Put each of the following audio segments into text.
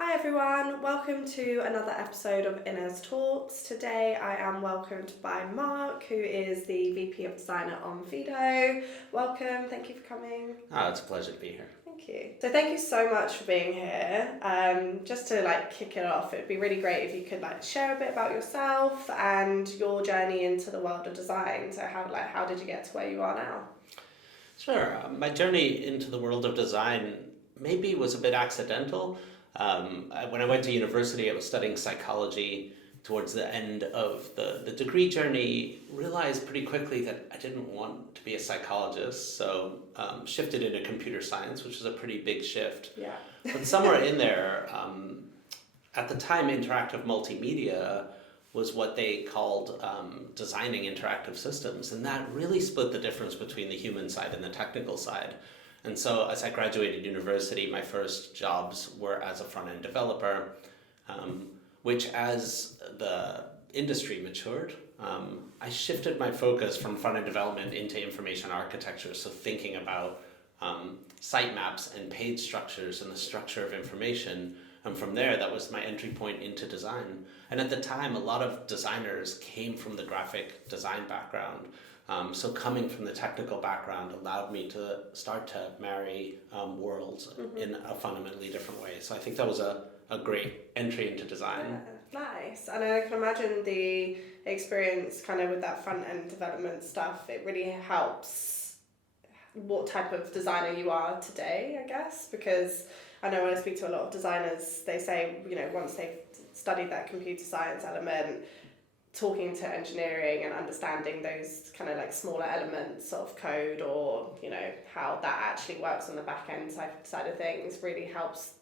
Hi everyone, welcome to another episode of Inez Talks. Today I am welcomed by Mark, who is the VP of Design at Fido. Welcome, thank you for coming. Oh, it's a pleasure to be here. Thank you. So thank you so much for being here. Just to kick it off, it'd be really great if you could share a bit about yourself and your journey into the world of design. So how did you get to where you are now? Sure. My journey into the world of design maybe was a bit accidental. When I went to university, I was studying psychology. Towards the end of the degree journey, realized pretty quickly that I didn't want to be a psychologist, so shifted into computer science, which was a pretty big shift. Yeah. But somewhere in there, at the time, interactive multimedia was what they called designing interactive systems, and that really split the difference between the human side and the technical side. And so as I graduated university, my first jobs were as a front-end developer, which as the industry matured, I shifted my focus from front-end development into information architecture, so thinking about site maps and page structures and the structure of information. And from there, that was my entry point into design. And at the time, a lot of designers came from the graphic design background. So coming from the technical background allowed me to start to marry worlds in a fundamentally different way. So I think that was a great entry into design. Yeah, nice. And I can imagine the experience with that front-end development stuff, it really helps what type of designer you are today, I guess, because I know when I speak to a lot of designers, they say, once they've studied that computer science element, talking to engineering and understanding those smaller elements of code or, how that actually works on the back end side of things really helps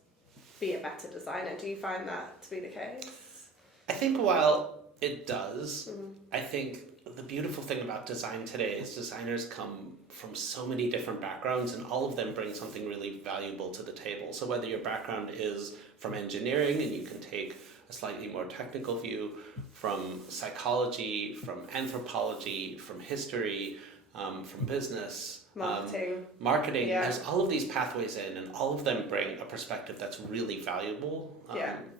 be a better designer. Do you find that to be the case? I think while it does, I think the beautiful thing about design today is designers come from so many different backgrounds and all of them bring something really valuable to the table. So whether your background is from engineering and you can take a slightly more technical view, from psychology, from anthropology, from history, from business, marketing. Yeah. There's all of these pathways in, and all of them bring a perspective that's really valuable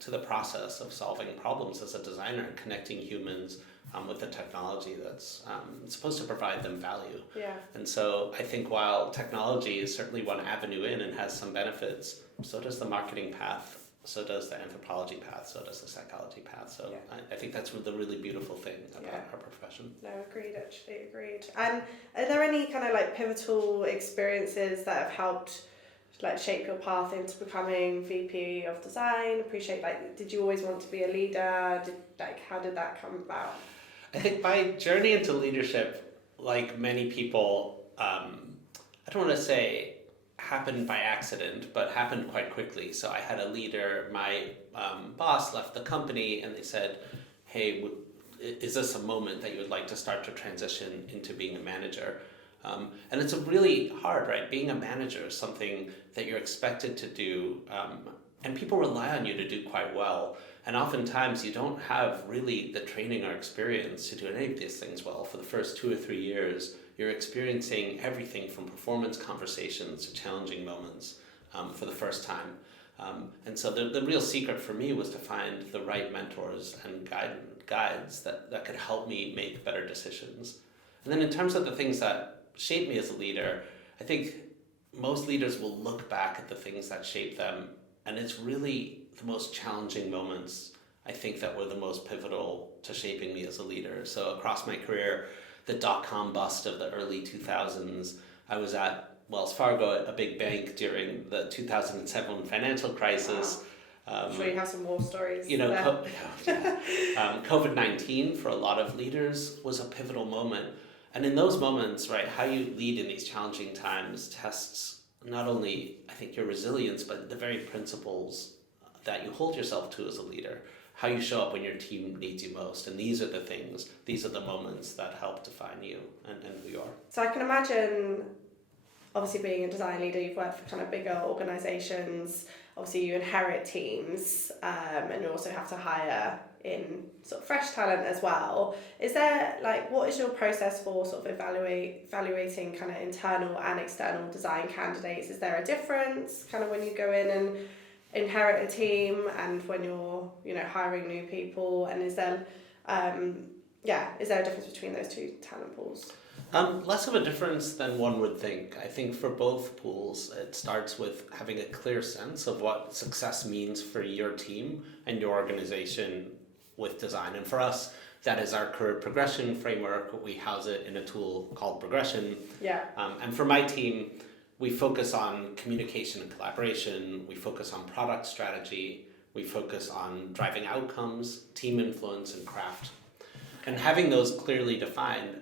to the process of solving problems as a designer, connecting humans with the technology that's supposed to provide them value. Yeah. And so I think while technology is certainly one avenue in and has some benefits, so does the marketing path. So does the anthropology path, so does the psychology path. So yeah. I think that's the really beautiful thing about our profession. No, agreed. And are there any pivotal experiences that have helped shape your path into becoming VP of design? Appreciate, did you always want to be a leader? How did that come about? I think my journey into leadership, like many people, I don't want to say happened by accident, but happened quite quickly. So I had a leader, my boss left the company and they said, hey, is this a moment that you would like to start to transition into being a manager? And it's really hard, right? Being a manager is something that you're expected to do, and people rely on you to do quite well. And oftentimes you don't have really the training or experience to do any of these things well. For the first 2 or 3 years, you're experiencing everything from performance conversations to challenging moments for the first time. And so the real secret for me was to find the right mentors and guides that could help me make better decisions. And then in terms of the things that shaped me as a leader, I think most leaders will look back at the things that shaped them, and it's really the most challenging moments, I think, that were the most pivotal to shaping me as a leader. So across my career, the dot-com bust of the early 2000s, I was at Wells Fargo, a big bank, during the 2007 financial crisis. Wow. I'm sure you have some war stories. COVID-19 for a lot of leaders was a pivotal moment. And in those moments, right, how you lead in these challenging times tests not only, I think, your resilience, but the very principles that you hold yourself to as a leader, how you show up when your team needs you most. And these are the things, these are the moments that help define you and who you are. So I can imagine, obviously being a design leader, you've worked for bigger organisations, obviously you inherit teams, and you also have to hire in fresh talent as well. Is there, what is your process for evaluating internal and external design candidates? Is there a difference when you go in and inherit a team and when you're, hiring new people? And is there a difference between those two talent pools? Less of a difference than one would think. I think for both pools, it starts with having a clear sense of what success means for your team and your organization with design. And for us, that is our career progression framework. We house it in a tool called Progression. Yeah. And for my team, we focus on communication and collaboration. We focus on product strategy. We focus on driving outcomes, team influence, and craft. And having those clearly defined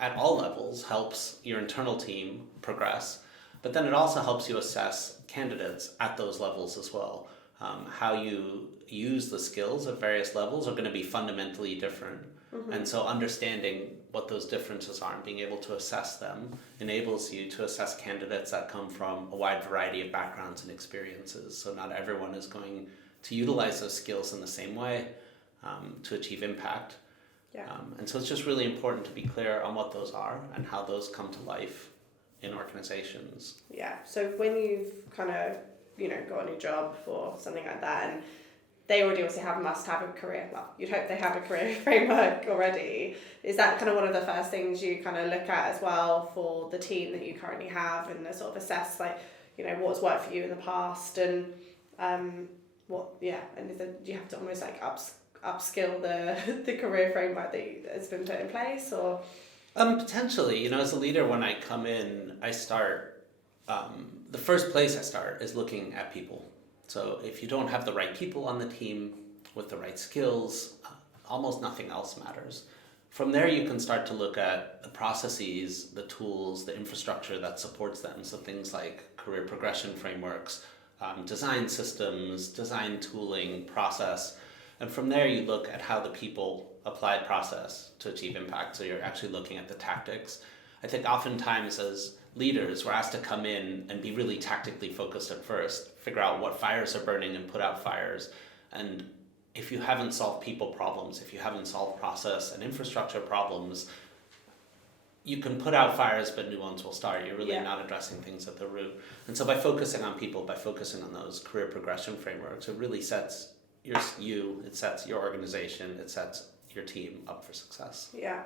at all levels helps your internal team progress, but then it also helps you assess candidates at those levels as well. How you use the skills at various levels are going to be fundamentally different. Mm-hmm. And so understanding what those differences are and being able to assess them enables you to assess candidates that come from a wide variety of backgrounds and experiences. So not everyone is going to utilize those skills in the same way to achieve impact. Yeah. And so it's just really important to be clear on what those are and how those come to life in organizations. Yeah. So when you've kind of, got a new job or something like that, and they already obviously must have a career, well, you'd hope they have a career framework already. Is that kind of one of the first things you kind of look at as well for the team that you currently have, and sort of assess what's worked for you in the past and and do you have to almost upskill the career framework that has been put in place, or? Potentially, as a leader, when I come in, I start, the first place I start is looking at people. So if you don't have the right people on the team with the right skills, almost nothing else matters. From there, you can start to look at the processes, the tools, the infrastructure that supports them. So things like career progression frameworks, design systems, design tooling, process. And from there, you look at how the people apply process to achieve impact. So you're actually looking at the tactics. I think oftentimes as leaders, we're asked to come in and be really tactically focused at first, figure out what fires are burning and put out fires. And if you haven't solved people problems, if you haven't solved process and infrastructure problems, you can put out fires, but new ones will start. You're really not addressing things at the root. And so by focusing on people, by focusing on those career progression frameworks, it really sets it sets your organization, it sets your team up for success. Yeah,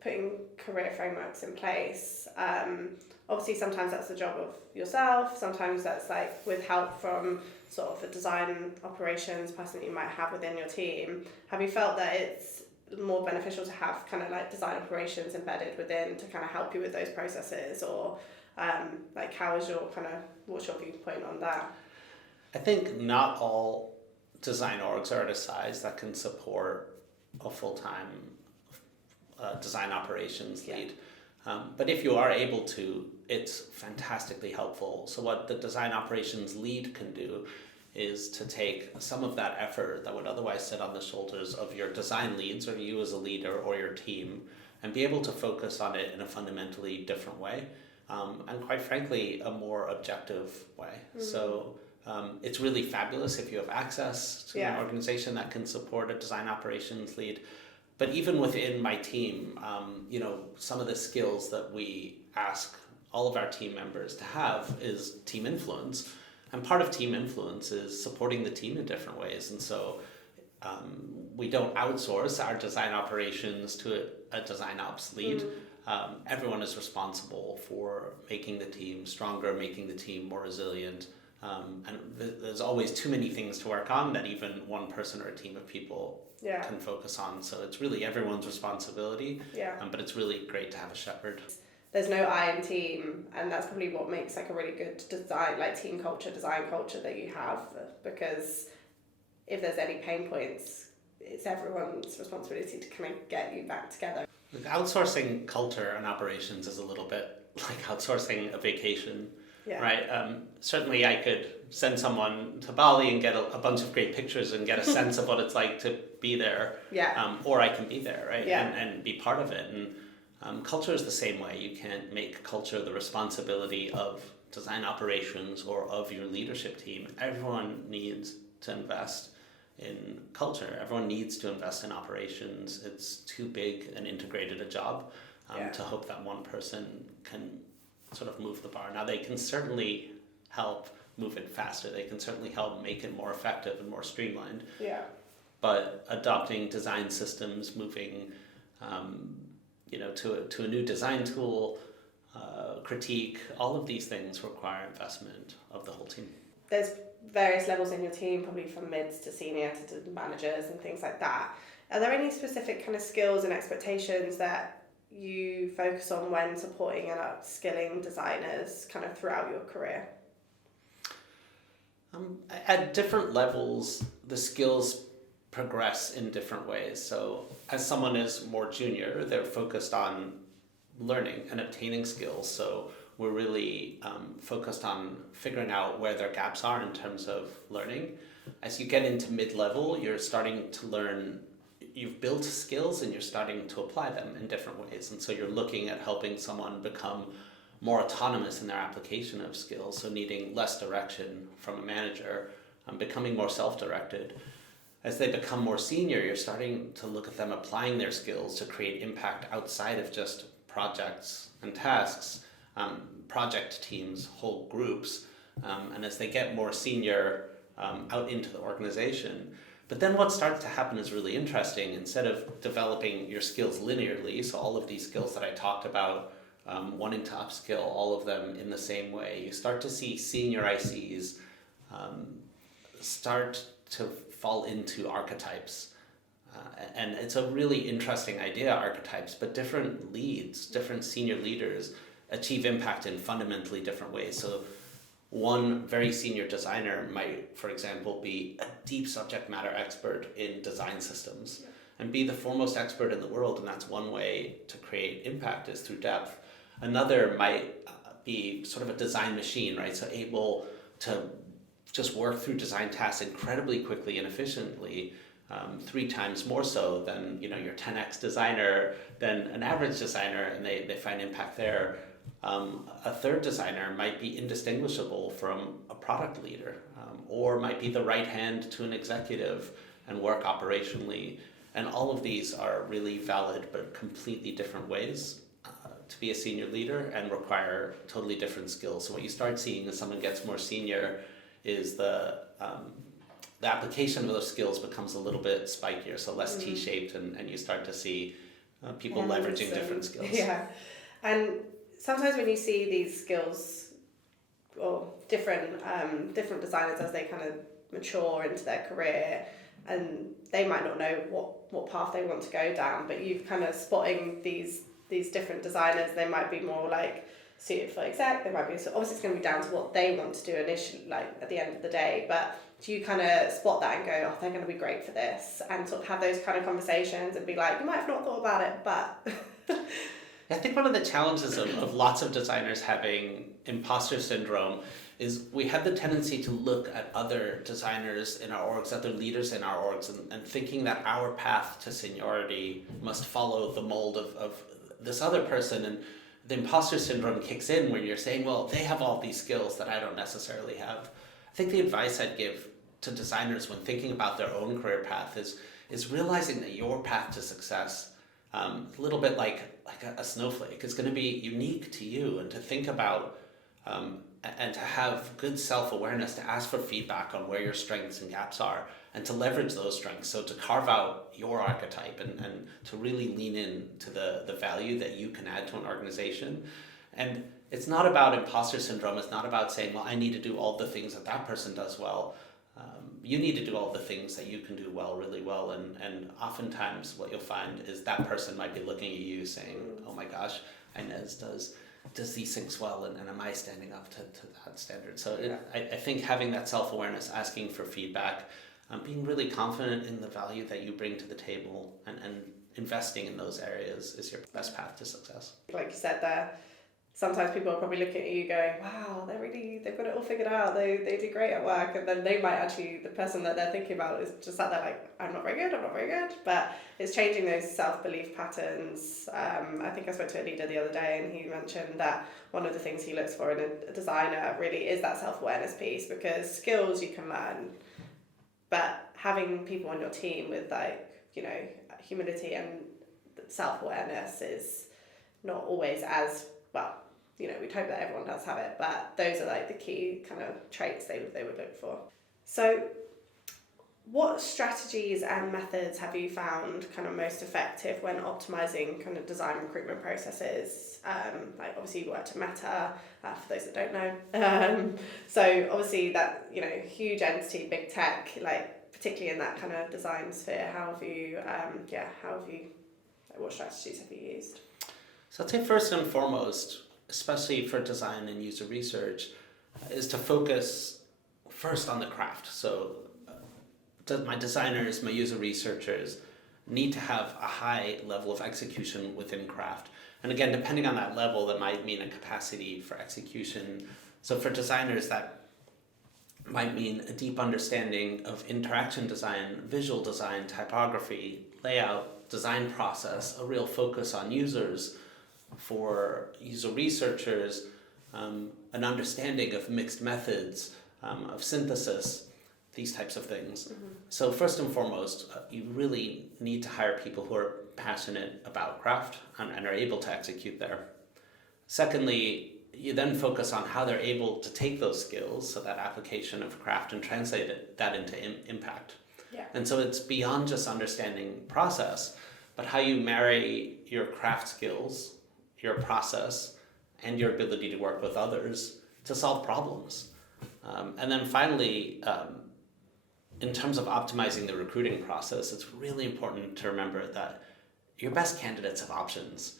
putting career frameworks in place. Obviously, sometimes that's the job of yourself. Sometimes that's with help from sort of a design operations person that you might have within your team. Have you felt that it's more beneficial to have kind of design operations embedded within to kind of help you with those processes, or what's your viewpoint on that? I think not all design orgs are at a size that can support a full-time design operations lead. But if you are able to, it's fantastically helpful. So what the design operations lead can do is to take some of that effort that would otherwise sit on the shoulders of your design leads or you as a leader or your team and be able to focus on it in a fundamentally different way. And quite frankly, a more objective way. Mm-hmm. So it's really fabulous if you have access to an organization that can support a design operations lead. But even within my team, some of the skills that we ask all of our team members to have is team influence. And part of team influence is supporting the team in different ways. And so we don't outsource our design operations to a design ops lead. Everyone is responsible for making the team stronger, making the team more resilient. And there's always too many things to work on that even one person or a team of people can focus on. So it's really everyone's responsibility, but it's really great to have a shepherd. There's no I in team, and that's probably what makes a really good design, team culture, design culture that you have, because if there's any pain points, it's everyone's responsibility to kind of get you back together. Outsourcing culture and operations is a little bit like outsourcing a vacation. Right. Certainly I could send someone to Bali and get a bunch of great pictures and get a sense of what it's like to be there. Or I can be there, right? And be part of it. And culture is the same way. You can't make culture the responsibility of design operations or of your leadership team. Everyone needs to invest in culture. Everyone needs to invest in operations. It's too big and integrated a job to hope that one person can sort of move the bar. Now they can certainly help move it faster. They can certainly help make it more effective and more streamlined. Yeah. But adopting design systems, moving, to a new design tool, critique, all of these things require investment of the whole team. There's various levels in your team, probably from mids to senior to managers and things like that. Are there any specific kind of skills and expectations that you focus on when supporting and upskilling designers kind of throughout your career? At different levels, the skills progress in different ways. So as someone is more junior, they're focused on learning and obtaining skills. So we're really focused on figuring out where their gaps are in terms of learning. As you get into mid-level, you're starting to learn, you've built skills and you're starting to apply them in different ways. And so you're looking at helping someone become more autonomous in their application of skills, so needing less direction from a manager, becoming more self-directed. As they become more senior, you're starting to look at them applying their skills to create impact outside of just projects and tasks, project teams, whole groups, and as they get more senior out into the organization. But then what starts to happen is really interesting. Instead of developing your skills linearly, so all of these skills that I talked about, wanting to upskill all of them in the same way, you start to see senior ICs start to fall into archetypes. And it's a really interesting idea, archetypes, but different leads, different senior leaders achieve impact in fundamentally different ways. So one very senior designer might, for example, be a deep subject matter expert in design systems and be the foremost expert in the world, and that's one way to create impact is through depth. Another might be sort of a design machine, right? So able to just work through design tasks incredibly quickly and efficiently, 3 times more so than your 10x designer, than an average designer, and they find impact there. A third designer might be indistinguishable from a product leader, or might be the right hand to an executive and work operationally. And all of these are really valid but completely different ways to be a senior leader and require totally different skills. So what you start seeing as someone gets more senior is the application of those skills becomes a little bit spikier, so less T-shaped, and you start to see people leveraging different skills. Yeah, and sometimes when you see these skills or different designers as they kind of mature into their career, and they might not know what path they want to go down, but you've kind of spotting these different designers. They might be more like suited for exec, they might be, so obviously it's going to be down to what they want to do initially, like at the end of the day, but do you kind of spot that and go, oh, they're going to be great for this, and sort of have those kind of conversations and be like, you might have not thought about it, but I think one of the challenges of lots of designers having imposter syndrome is we have the tendency to look at other designers in our orgs, other leaders in our orgs, and thinking that our path to seniority must follow the mold of this other person. And the imposter syndrome kicks in when you're saying, well, they have all these skills that I don't necessarily have. I think the advice I'd give to designers when thinking about their own career path is realizing that your path to success, a little bit like a snowflake, is going to be unique to you, and to think about and to have good self-awareness, to ask for feedback on where your strengths and gaps are, and to leverage those strengths. So to carve out your archetype and to really lean in to the value that you can add to an organization. And it's not about imposter syndrome. It's not about saying, well, I need to do all the things that person does well. You need to do all the things that you can do well, really well. And oftentimes what you'll find is that person might be looking at you saying, oh my gosh, Inez does these things well, and am I standing up to that standard? So I think having that self-awareness, asking for feedback, being really confident in the value that you bring to the table, and investing in those areas is your best path to success. Like you said there, sometimes people are probably looking at you going, wow, they've got it all figured out, they do great at work, and then they might actually, the person that they're thinking about is just sat there like, I'm not very good, but it's changing those self-belief patterns. I think I spoke to a leader the other day, and he mentioned that one of the things he looks for in a designer really is that self-awareness piece, because skills you can learn, but having people on your team with humility and self-awareness is not always as well. we'd hope that everyone does have it, but those are like the key kind of traits they would look for. So what strategies and methods have you found kind of most effective when optimizing kind of design recruitment processes? Like obviously you worked at Meta, for those that don't know. So obviously that, huge entity, big tech, like particularly in that kind of design sphere, what strategies have you used? So I'd say first and foremost, especially for design and user research, is to focus first on the craft. So my designers, my user researchers need to have a high level of execution within craft. And again, depending on that level, that might mean a capacity for execution. So for designers, that might mean a deep understanding of interaction design, visual design, typography, layout, design process, a real focus on users. For user researchers, an understanding of mixed methods, of synthesis, these types of things. Mm-hmm. So first and foremost, you really need to hire people who are passionate about craft and are able to execute there. Secondly, you then focus on how they're able to take those skills, so that application of craft, and translate that into impact. Yeah. And so it's beyond just understanding process, but how you marry your craft skills, your process, and your ability to work with others to solve problems. And then finally, in terms of optimizing the recruiting process, it's really important to remember that your best candidates have options.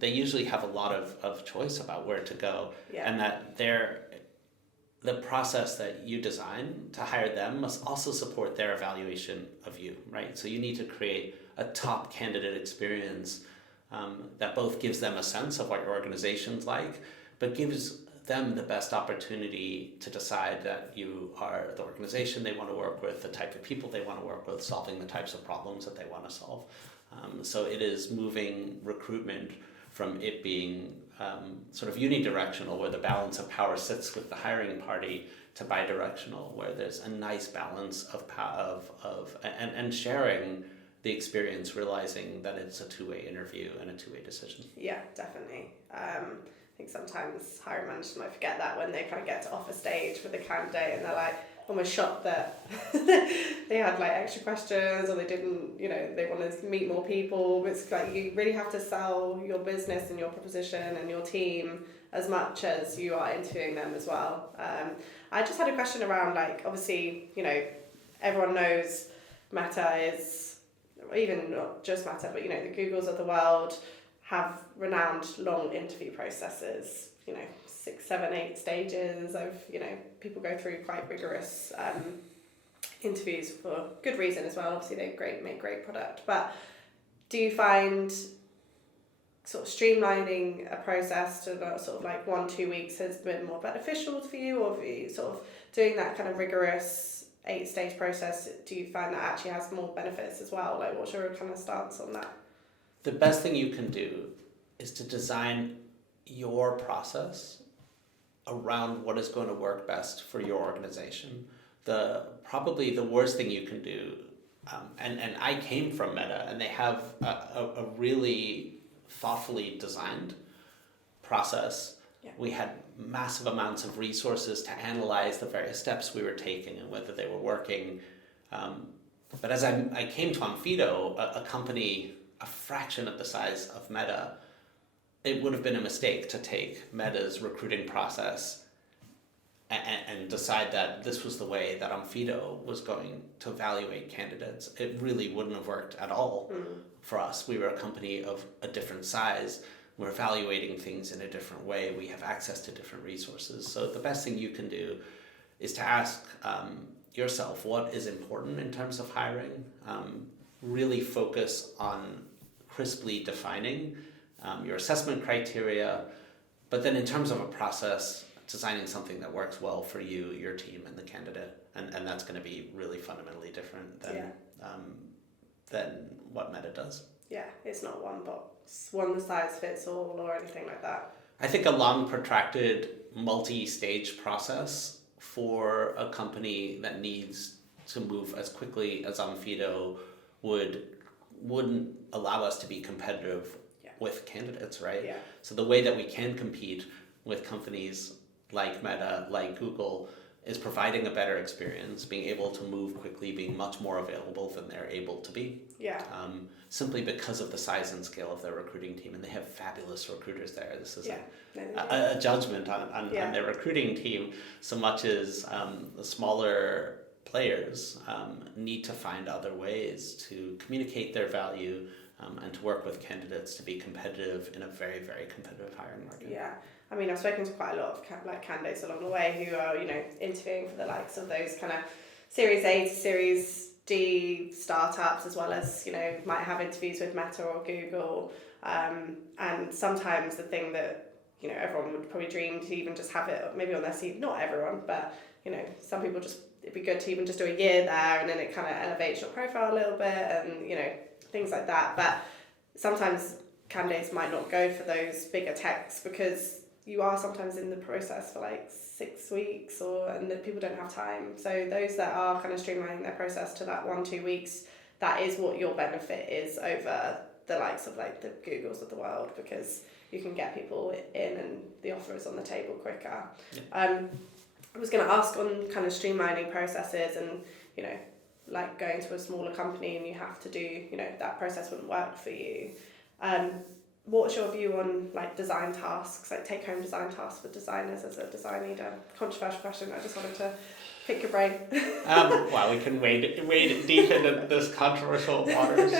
They usually have a lot of choice about where to go, and that the process that you design to hire them must also support their evaluation of you, right? So you need to create a top candidate experience that both gives them a sense of what your organization's like, but gives them the best opportunity to decide that you are the organization they want to work with, the type of people they want to work with, solving the types of problems that they want to solve. So it is moving recruitment from it being sort of unidirectional, where the balance of power sits with the hiring party, to bidirectional, where there's a nice balance and sharing the experience, realizing that it's a two-way interview and a two-way decision. Yeah, definitely. I think sometimes hiring managers might forget that when they kind of get to offer stage with a candidate and they're like almost shocked that they had like extra questions, or they didn't, they want to meet more people. It's like you really have to sell your business and your proposition and your team as much as you are interviewing them as well. I just had a question around, like, obviously, everyone knows Meta is, even not just Meta, but the Googles of the world have renowned long interview processes, 6, 7, 8 stages of, people go through quite rigorous interviews for good reason as well. Obviously they make great product, but do you find sort of streamlining a process to sort of like 1-2 weeks has been more beneficial for you, or are you sort of doing that kind of rigorous 8-stage process, do you find that actually has more benefits as well? Like, what's your kind of stance on that? The best thing you can do is to design your process around what is going to work best for your organization. Probably the worst thing you can do, and I came from Meta, and they have a really thoughtfully designed process. Yeah. We had massive amounts of resources to analyze the various steps we were taking and whether they were working. But as I came to Onfido, a company a fraction of the size of Meta, it would have been a mistake to take Meta's recruiting process and decide that this was the way that Onfido was going to evaluate candidates. It really wouldn't have worked at all for us. We were a company of a different size. We're evaluating things in a different way. We have access to different resources. So the best thing you can do is to ask yourself what is important in terms of hiring. Really focus on crisply defining your assessment criteria, but then in terms of a process, designing something that works well for you, your team, and the candidate. And that's going to be really fundamentally different than what Meta does. Yeah, it's not one box, one size fits all or anything like that. I think a long, protracted, multi-stage process for a company that needs to move as quickly as Onfido wouldn't allow us to be competitive with candidates, right? Yeah. So the way that we can compete with companies like Meta, like Google, is providing a better experience, being able to move quickly, being much more available than they're able to be. Yeah. Simply because of the size and scale of their recruiting team, and they have fabulous recruiters there. This is a judgment on their recruiting team, so much as the smaller players need to find other ways to communicate their value and to work with candidates to be competitive in a very, very competitive hiring market. Yeah. I mean, I've spoken to quite a lot of candidates along the way who are, interviewing for the likes of those kind of Series A to Series D startups, as well as, might have interviews with Meta or Google. And sometimes the thing that, everyone would probably dream to even just have it maybe on their CV, not everyone, but, some people it'd be good to even just do a year there, and then it kind of elevates your profile a little bit and, things like that. But sometimes candidates might not go for those bigger techs because you are sometimes in the process for like 6 weeks and the people don't have time. So those that are kind of streamlining their process to that 1-2 weeks, that is what your benefit is over the likes of like the Googles of the world, because you can get people in and the offer is on the table quicker. Yeah. I was going to ask on kind of streamlining processes and, like going to a smaller company and you have to do, that process wouldn't work for you. What's your view on like design tasks, like take-home design tasks for designers as a design leader? Controversial question. I just wanted to pick your brain. Well, we can wade deep into this controversial waters.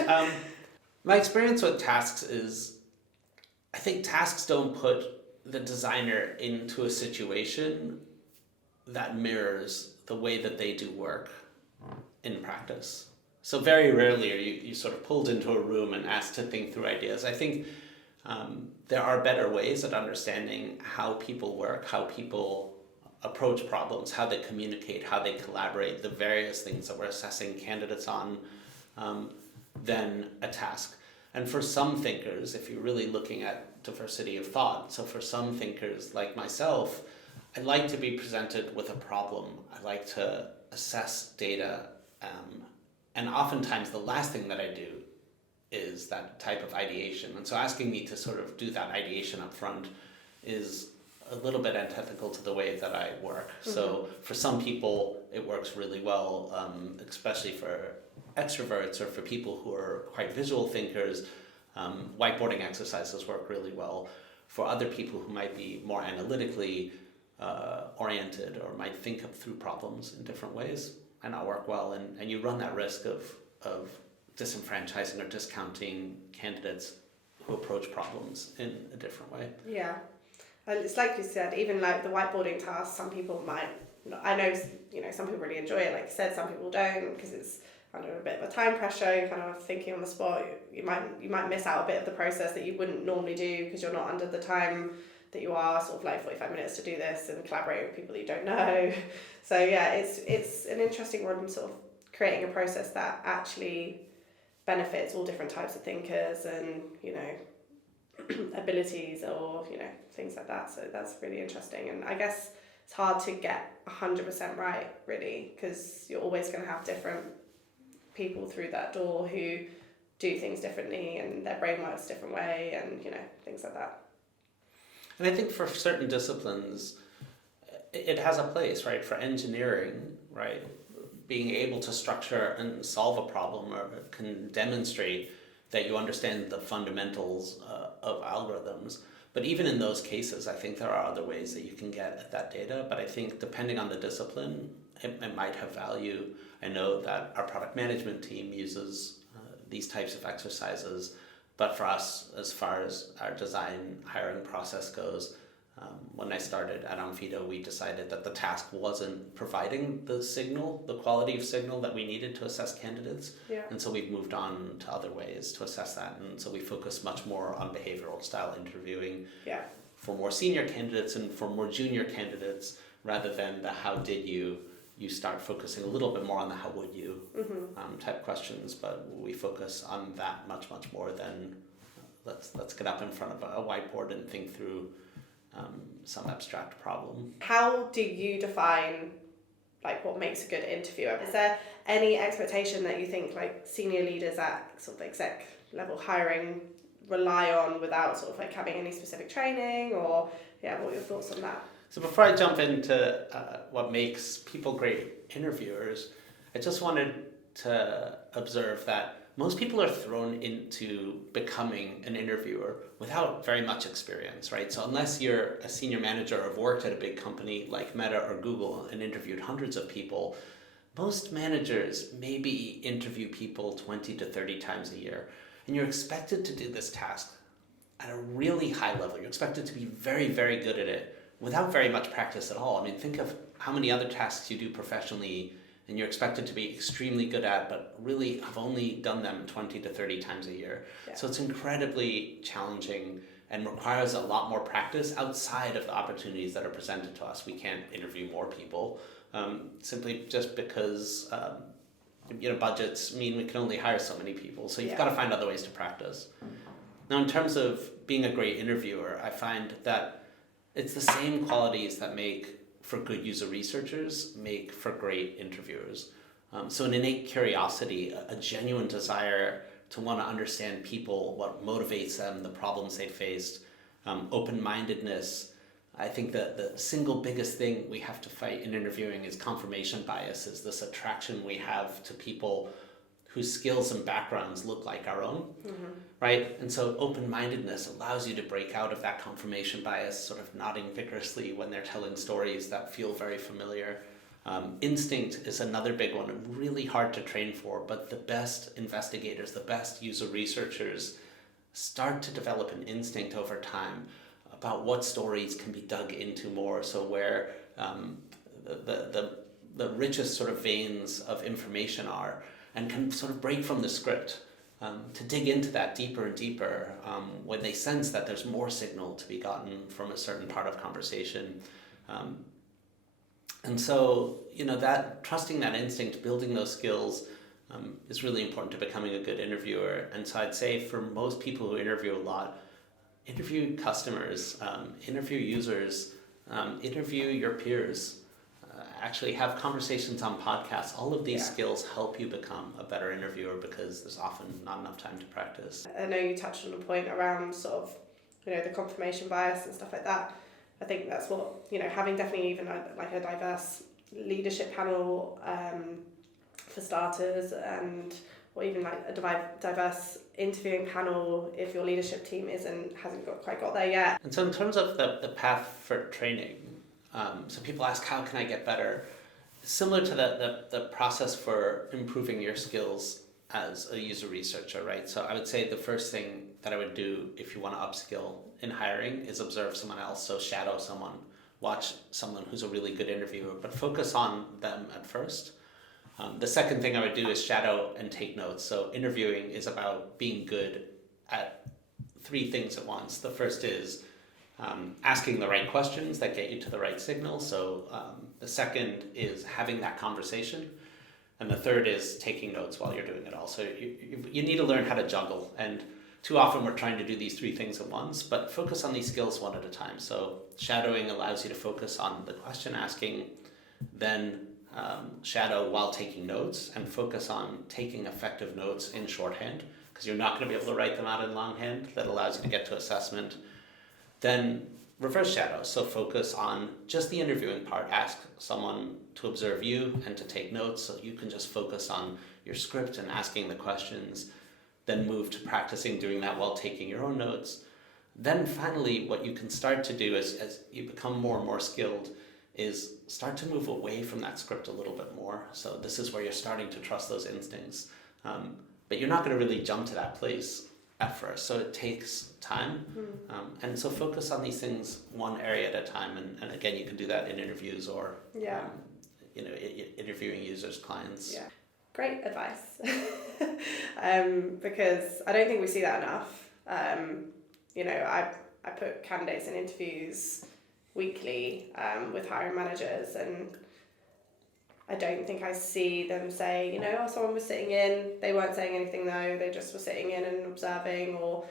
My experience with tasks is, I think tasks don't put the designer into a situation that mirrors the way that they do work in practice. So very rarely are you sort of pulled into a room and asked to think through ideas. I think there are better ways at understanding how people work, how people approach problems, how they communicate, how they collaborate, the various things that we're assessing candidates on, than a task. And for some thinkers, if you're really looking at diversity of thought, so for some thinkers like myself, I like to be presented with a problem. I like to assess data, and oftentimes the last thing that I do is that type of ideation. And so asking me to sort of do that ideation up front is a little bit antithetical to the way that I work. Mm-hmm. So for some people, it works really well, especially for extroverts or for people who are quite visual thinkers. Whiteboarding exercises work really well. For other people who might be more analytically oriented or might think up through problems in different ways and not work well, and you run that risk of disenfranchising or discounting candidates who approach problems in a different way. Yeah. And it's like you said, even like the whiteboarding task, some people might, I know, some people really enjoy it, like you said, some people don't, because it's under a bit of a time pressure, you're kind of thinking on the spot, you might miss out a bit of the process that you wouldn't normally do because you're not under the time that you are, sort of like 45 minutes to do this and collaborate with people that you don't know. So yeah, it's an interesting one, sort of creating a process that actually benefits all different types of thinkers and, abilities or, things like that. So that's really interesting. And I guess it's hard to get 100% right, really, because you're always going to have different people through that door who do things differently and their brain works a different way and, things like that. And I think for certain disciplines, it has a place, right? For engineering, right? Being able to structure and solve a problem or can demonstrate that you understand the fundamentals of algorithms. But even in those cases, I think there are other ways that you can get at that data. But I think depending on the discipline, it might have value. I know that our product management team uses these types of exercises. But for us, as far as our design hiring process goes, when I started at Onfido, we decided that the task wasn't providing the quality of signal that we needed to assess candidates. Yeah. And so we've moved on to other ways to assess that. And so we focus much more on behavioral style interviewing for more senior candidates and for more junior candidates, rather than the how did you start focusing a little bit more on the how would you type questions, but we focus on that much more than let's get up in front of a whiteboard and think through some abstract problem. How do you define like what makes a good interviewer? Is there any expectation that you think like senior leaders at sort of exec level hiring rely on without sort of like having any specific training, or yeah, what are your thoughts on that? So before I jump into what makes people great interviewers, I just wanted to observe that most people are thrown into becoming an interviewer without very much experience, right? So unless you're a senior manager or have worked at a big company like Meta or Google and interviewed hundreds of people, most managers maybe interview people 20 to 30 times a year. And you're expected to do this task at a really high level. You're expected to be very, very good at it without very much practice at all. I mean, think of how many other tasks you do professionally and you're expected to be extremely good at, but really have only done them 20 to 30 times a year. Yeah. So it's incredibly challenging and requires a lot more practice outside of the opportunities that are presented to us. We can't interview more people simply just because budgets mean we can only hire so many people. So you've got to find other ways to practice. Now, in terms of being a great interviewer, I find that it's the same qualities that make for good user researchers make for great interviewers. So an innate curiosity, a genuine desire to want to understand people, what motivates them, the problems they faced, open-mindedness. I think that the single biggest thing we have to fight in interviewing is confirmation bias, is this attraction we have to people whose skills and backgrounds look like our own, right? And so open-mindedness allows you to break out of that confirmation bias, sort of nodding vigorously when they're telling stories that feel very familiar. Instinct is another big one, really hard to train for, but the best investigators, the best user researchers start to develop an instinct over time about what stories can be dug into more, so where the richest sort of veins of information are, and can sort of break from the script to dig into that deeper and deeper when they sense that there's more signal to be gotten from a certain part of conversation. And so, that trusting that instinct, building those skills is really important to becoming a good interviewer. And so I'd say for most people who interview a lot, interview customers, interview users, interview your peers. Actually have conversations on podcasts. All of these skills help you become a better interviewer because there's often not enough time to practice. I know you touched on a point around sort of, the confirmation bias and stuff like that. I think that's what, having definitely even a diverse leadership panel for starters, and or even like a diverse interviewing panel if your leadership team hasn't quite got there yet. And so in terms of the path for training, so people ask, how can I get better? Similar to the process for improving your skills as a user researcher, right? So I would say the first thing that I would do if you want to upskill in hiring is observe someone else. So shadow someone, watch someone who's a really good interviewer, but focus on them at first. The second thing I would do is shadow and take notes. So interviewing is about being good at three things at once. The first is asking the right questions that get you to the right signal. So the second is having that conversation. And the third is taking notes while you're doing it all. So you need to learn how to juggle. And too often we're trying to do these three things at once, but focus on these skills one at a time. So shadowing allows you to focus on the question asking, then shadow while taking notes, and focus on taking effective notes in shorthand, because you're not going to be able to write them out in longhand. That allows you to get to assessment. Then reverse shadow, so focus on just the interviewing part. Ask someone to observe you and to take notes, so you can just focus on your script and asking the questions. Then move to practicing doing that while taking your own notes. Then finally, what you can start to do as you become more and more skilled is start to move away from that script a little bit more. So this is where you're starting to trust those instincts. But you're not going to really jump to that place at first, so it takes time. And so focus on these things one area at a time. And again, you can do that in interviews or interviewing users, clients. Yeah. Great advice. Because I don't think we see that enough. I put candidates in interviews weekly with hiring managers, and I don't think I see them say, someone was sitting in, they weren't saying anything though, they just were sitting in and observing, or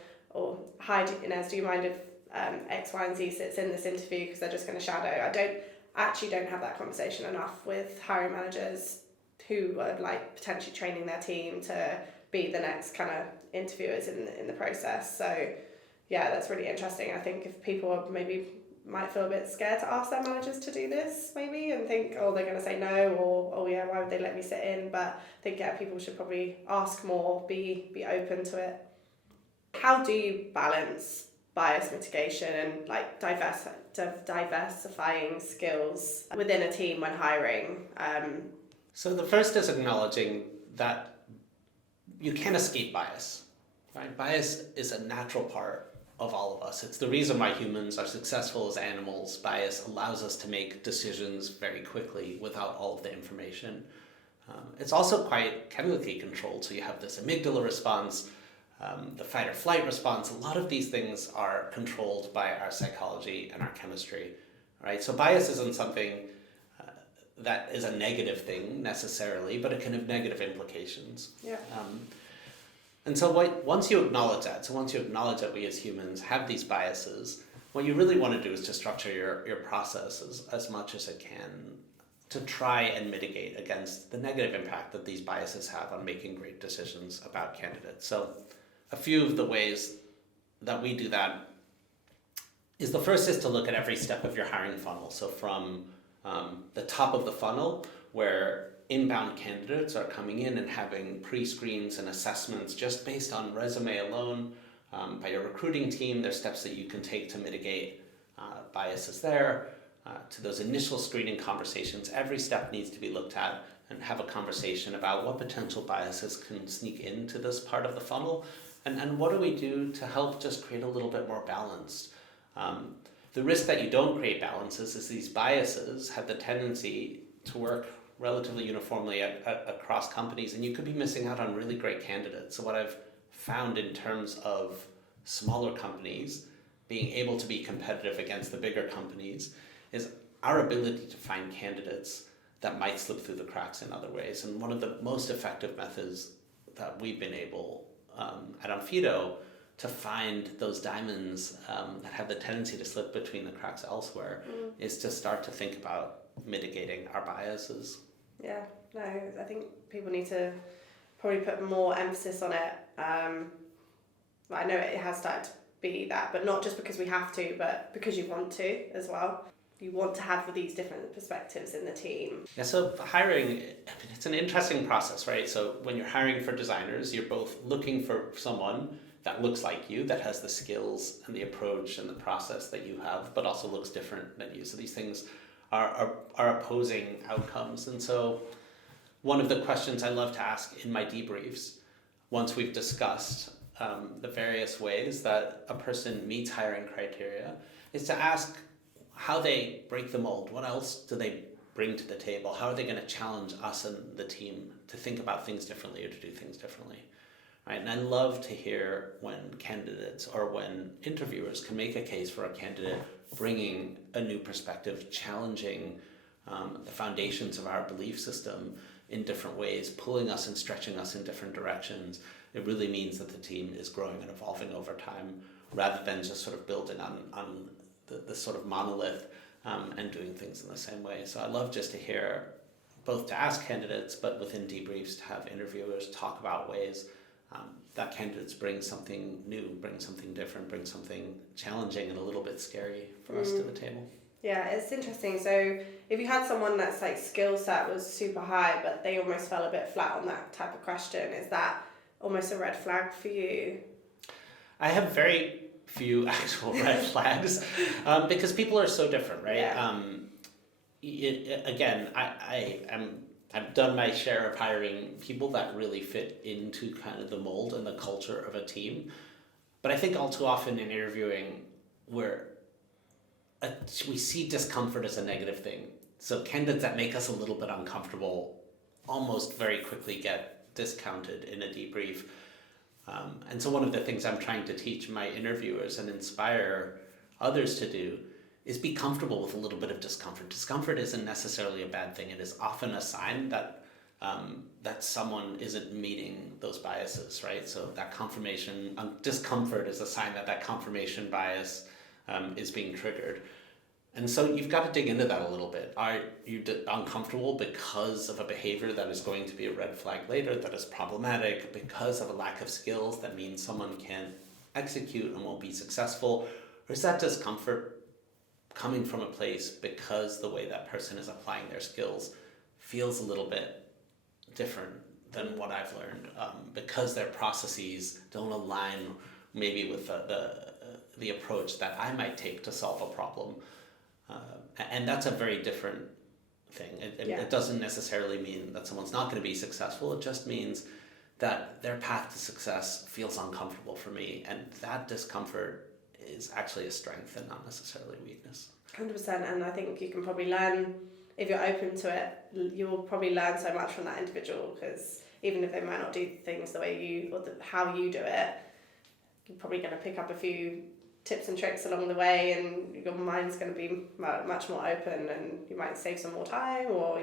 hi Inez, do you mind if X, Y and Z sits in this interview because they're just going to shadow. I don't have that conversation enough with hiring managers who are like potentially training their team to be the next kind of interviewers in the process. So yeah, that's really interesting. I think if people maybe might feel a bit scared to ask their managers to do this maybe and think, oh, they're going to say no, or oh yeah, why would they let me sit in? But I think yeah, people should probably ask more, be open to it. How do you balance bias mitigation and like diversifying skills within a team when hiring? So the first is acknowledging that you can't escape bias, right? Bias is a natural part of all of us. It's the reason why humans are successful as animals. Bias allows us to make decisions very quickly without all of the information. It's also quite chemically controlled. So you have this amygdala response, the fight or flight response. A lot of these things are controlled by our psychology and our chemistry, right? So bias isn't something that is a negative thing necessarily, but it can have negative implications. Yeah. And so once you acknowledge that we as humans have these biases, what you really want to do is to structure your processes as much as it can to try and mitigate against the negative impact that these biases have on making great decisions about candidates. So a few of the ways that we do that is the first is to look at every step of your hiring funnel. So from the top of the funnel, where inbound candidates are coming in and having pre-screens and assessments just based on resume alone by your recruiting team. There's steps that you can take to mitigate biases there. To those initial screening conversations, every step needs to be looked at and have a conversation about what potential biases can sneak into this part of the funnel and what do we do to help just create a little bit more balance. The risk that you don't create balances is these biases have the tendency to work relatively uniformly across companies, and you could be missing out on really great candidates. So what I've found in terms of smaller companies being able to be competitive against the bigger companies is our ability to find candidates that might slip through the cracks in other ways. And one of the most effective methods that we've been able at Onfido to find those diamonds that have the tendency to slip between the cracks elsewhere is to start to think about mitigating our biases. Yeah, no, I think people need to probably put more emphasis on it. I know it has started to be that, but not just because we have to, but because you want to as well. You want to have these different perspectives in the team. Yeah, so hiring, it's an interesting process, right? So when you're hiring for designers, you're both looking for someone that looks like you, that has the skills and the approach and the process that you have, but also looks different than you. So these things are opposing outcomes. And so one of the questions I love to ask in my debriefs, once we've discussed the various ways that a person meets hiring criteria, is to ask how they break the mold. What else do they bring to the table? How are they going to challenge us and the team to think about things differently or to do things differently? Right? And I love to hear when candidates or when interviewers can make a case for a candidate bringing a new perspective, challenging the foundations of our belief system in different ways, pulling us and stretching us in different directions. It really means that the team is growing and evolving over time rather than just sort of building on the sort of monolith and doing things in the same way. So I love just to hear, both to ask candidates, but within debriefs to have interviewers talk about ways that candidates bring something new, bring something different, bring something challenging and a little bit scary for us to the table. Yeah, it's interesting. So if you had someone that's like skill set was super high, but they almost fell a bit flat on that type of question, is that almost a red flag for you? I have very few actual red flags because people are so different, right? Yeah. I've done my share of hiring people that really fit into kind of the mold and the culture of a team. But I think all too often in interviewing, we see discomfort as a negative thing. So candidates that make us a little bit uncomfortable almost very quickly get discounted in a debrief. And so one of the things I'm trying to teach my interviewers and inspire others to do is be comfortable with a little bit of discomfort. Discomfort isn't necessarily a bad thing. It is often a sign that someone isn't meeting those biases, right? So that discomfort is a sign that confirmation bias is being triggered. And so you've got to dig into that a little bit. Are you uncomfortable because of a behavior that is going to be a red flag later, that is problematic, because of a lack of skills that means someone can't execute and won't be successful? Or is that discomfort coming from a place because the way that person is applying their skills feels a little bit different than what I've learned, because their processes don't align maybe with the approach that I might take to solve a problem. And that's a very different thing. It doesn't necessarily mean that someone's not going to be successful. It just means that their path to success feels uncomfortable for me. And that discomfort is actually a strength and not necessarily a weakness. 100%. And I think you can probably learn, if you're open to it, you will probably learn so much from that individual, because even if they might not do things the way you, or how you do it, you're probably going to pick up a few tips and tricks along the way, and your mind's going to be much more open, and you might save some more time, or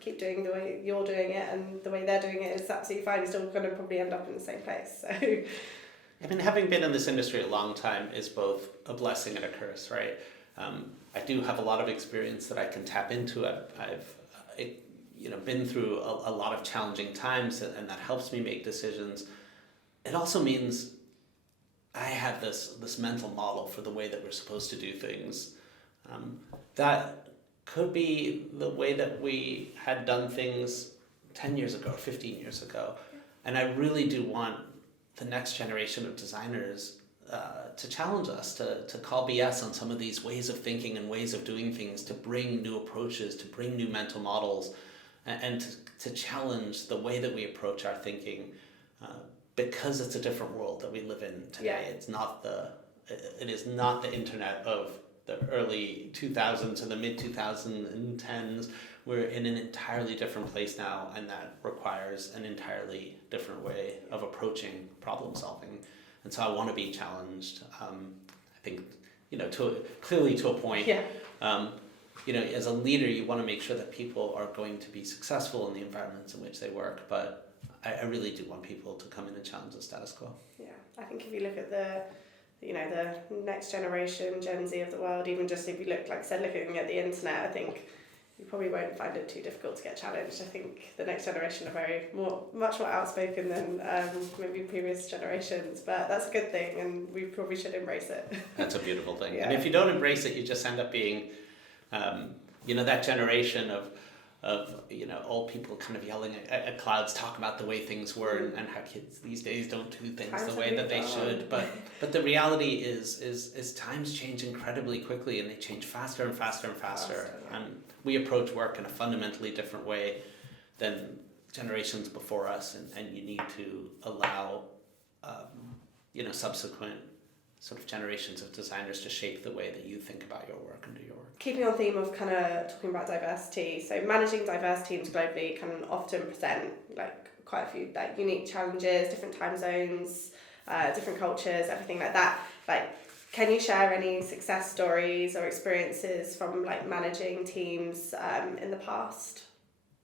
keep doing the way you're doing it, and the way they're doing it is absolutely fine. You're still going to probably end up in the same place. So I mean, having been in this industry a long time is both a blessing and a curse, right? I do have a lot of experience that I can tap into. I've been through a lot of challenging times, and that helps me make decisions. It also means I have this mental model for the way that we're supposed to do things. That could be the way that we had done things 10 years ago, 15 years ago. And I really do want the next generation of designers to challenge us, to call BS on some of these ways of thinking and ways of doing things, to bring new approaches, to bring new mental models, and to challenge the way that we approach our thinking. Because it's a different world that we live in today. It is not the internet of the early 2000s and the mid 2010s. We're in an entirely different place now, and that requires an entirely different way of approaching problem solving. And so I want to be challenged. I think, clearly to a point. Yeah. As a leader, you want to make sure that people are going to be successful in the environments in which they work, but I really do want people to come in and challenge the status quo. Yeah, I think if you look at the next generation, Gen Z of the world, even just if you look, like I said, looking at the internet, I think you probably won't find it too difficult to get challenged. I think the next generation are much more outspoken than maybe previous generations, but that's a good thing, and we probably should embrace it. That's a beautiful thing. Yeah. And if you don't embrace it, you just end up being, that generation of old people kind of yelling at clouds, talk about the way things were and how kids these days don't do things the way that they should. But the reality is times change incredibly quickly, and they change faster and faster and faster. And we approach work in a fundamentally different way than generations before us, and you need to allow subsequent sort of generations of designers to shape the way that you think about your work and do your work. Keeping on theme of kind of talking about diversity, so managing diverse teams globally can often present quite a few unique challenges, different time zones, different cultures, everything like that. Can you share any success stories or experiences from managing teams in the past?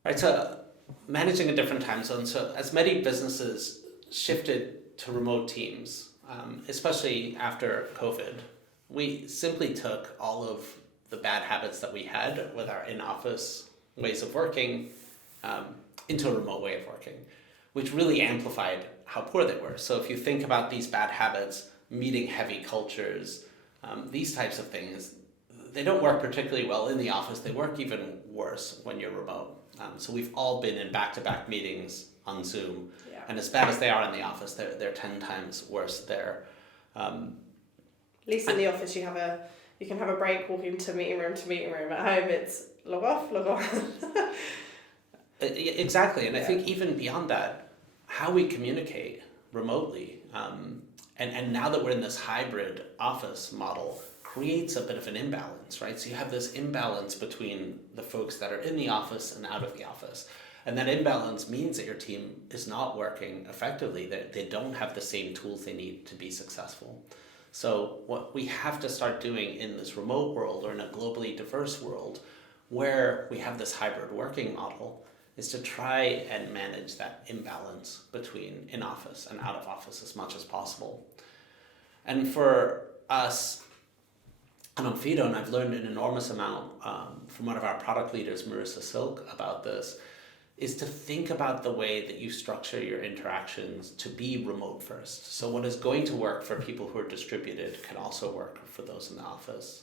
Right, so managing a different time zone. So as many businesses shifted to remote teams, especially after COVID, we simply took all of the bad habits that we had with our in-office ways of working into a remote way of working, which really amplified how poor they were. So if you think about these bad habits, meeting-heavy cultures, these types of things, they don't work particularly well in the office. They work even worse when you're remote. So we've all been in back-to-back meetings on Zoom. Yeah. And as bad as they are in the office, they're 10 times worse there. At least in the office, you can have a break, walking to meeting room. At home, it's log off, log on. Exactly, and I think even beyond that, how we communicate remotely, and now that we're in this hybrid office model, creates a bit of an imbalance, right? So you have this imbalance between the folks that are in the office and out of the office. And that imbalance means that your team is not working effectively. They don't have the same tools they need to be successful. So what we have to start doing in this remote world, or in a globally diverse world where we have this hybrid working model, is to try and manage that imbalance between in-office and out-of-office as much as possible. And for us, And on Fido, and I've learned an enormous amount from one of our product leaders, Marissa Silk, about this, is to think about the way that you structure your interactions to be remote first. So what is going to work for people who are distributed can also work for those in the office.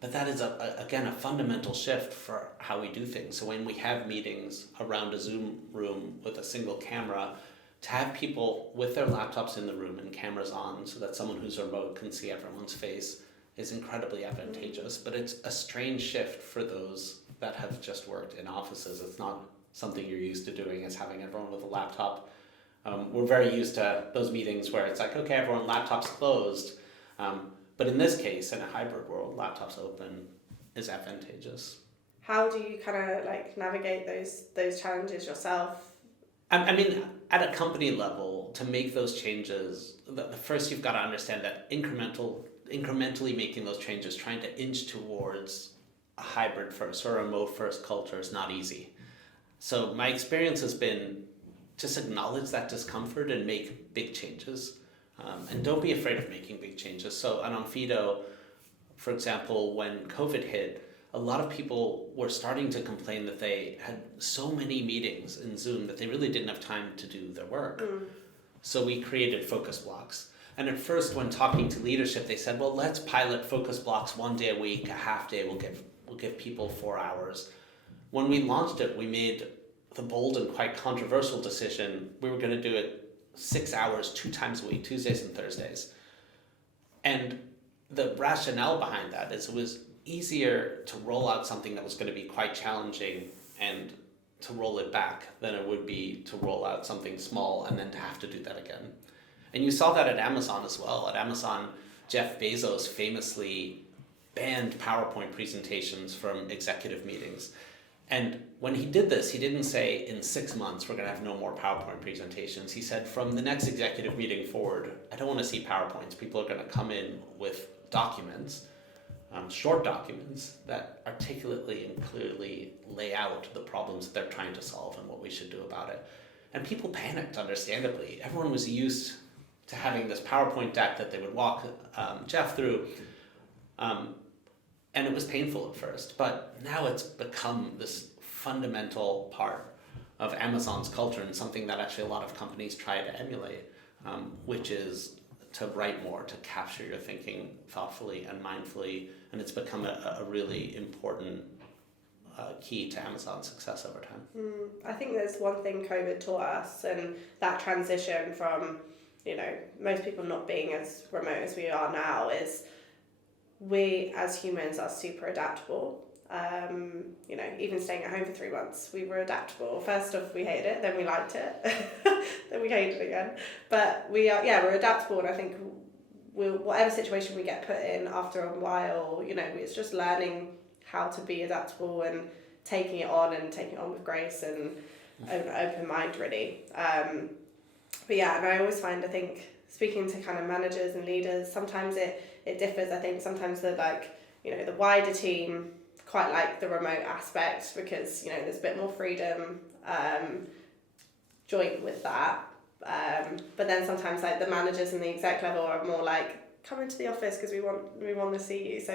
But that is, again, a fundamental shift for how we do things. So when we have meetings around a Zoom room with a single camera, to have people with their laptops in the room and cameras on so that someone who's remote can see everyone's face is incredibly advantageous. But it's a strange shift for those that have just worked in offices. It's not something you're used to doing, is having everyone with a laptop. We're very used to those meetings where it's like, okay, everyone, laptop's closed. But in this case, in a hybrid world, laptops open is advantageous. How do you kind of like navigate those challenges yourself? I mean, at a company level, to make those changes, the first you've got to understand that incrementally making those changes, trying to inch towards a hybrid first or a remote first culture is not easy. So my experience has been just acknowledge that discomfort and make big changes. And don't be afraid of making big changes. So on Fido, for example, when COVID hit, a lot of people were starting to complain that they had so many meetings in Zoom that they really didn't have time to do their work. So we created focus blocks. And at first, when talking to leadership, they said, well, let's pilot focus blocks 1 day a week, a half day, we'll give people 4 hours. When we launched it, we made the bold and quite controversial decision. We were going to do it 6 hours, 2 times a week, Tuesdays and Thursdays. And the rationale behind that is it was easier to roll out something that was going to be quite challenging and to roll it back than it would be to roll out something small and then to have to do that again. And you saw that at Amazon as well. At Amazon, Jeff Bezos famously banned PowerPoint presentations from executive meetings. And when he did this, he didn't say in 6 months we're going to have no more PowerPoint presentations. He said from the next executive meeting forward, I don't want to see PowerPoints. People are going to come in with documents, short documents that articulately and clearly lay out the problems that they're trying to solve and what we should do about it. And people panicked, understandably. Everyone was used to having this PowerPoint deck that they would walk Jeff through. And it was painful at first, but now it's become this fundamental part of Amazon's culture and something that actually a lot of companies try to emulate, which is to write more, to capture your thinking thoughtfully and mindfully, and it's become a really important key to Amazon's success over time. I think there's one thing COVID taught us, and that transition from, most people not being as remote as we are now is we as humans are super adaptable. Even staying at home for 3 months, we were adaptable. First off, we hated it, then we liked it, then we hated it again. But we're adaptable, and I think whatever situation we get put in after a while, it's just learning how to be adaptable and taking it on with grace and an open mind, really. And I always find, I think, speaking to kind of managers and leaders, sometimes it differs. I think sometimes the wider team quite like the remote aspect because, there's a bit more freedom joint with that. But then sometimes like the managers and the exec level are more like, come into the office because we want to see you. So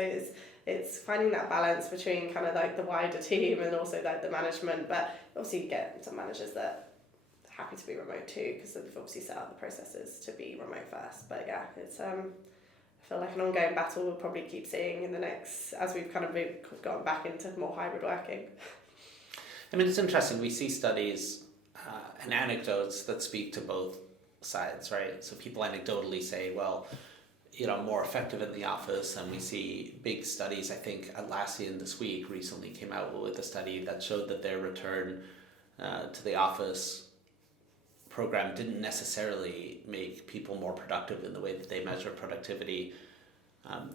it's finding that balance between kind of like the wider team and also like the management. But obviously you get some managers that are happy to be remote too because they've obviously set up the processes to be remote first. But yeah, it's I feel like an ongoing battle we'll probably keep seeing in the next, as we've kind of gotten back into more hybrid working. I mean, it's interesting. We see studies and anecdotes that speak to both sides, right? So people anecdotally say, well, more effective in the office, and we see big studies. I think Atlassian this week recently came out with a study that showed that their return to the office program didn't necessarily make people more productive in the way that they measure productivity.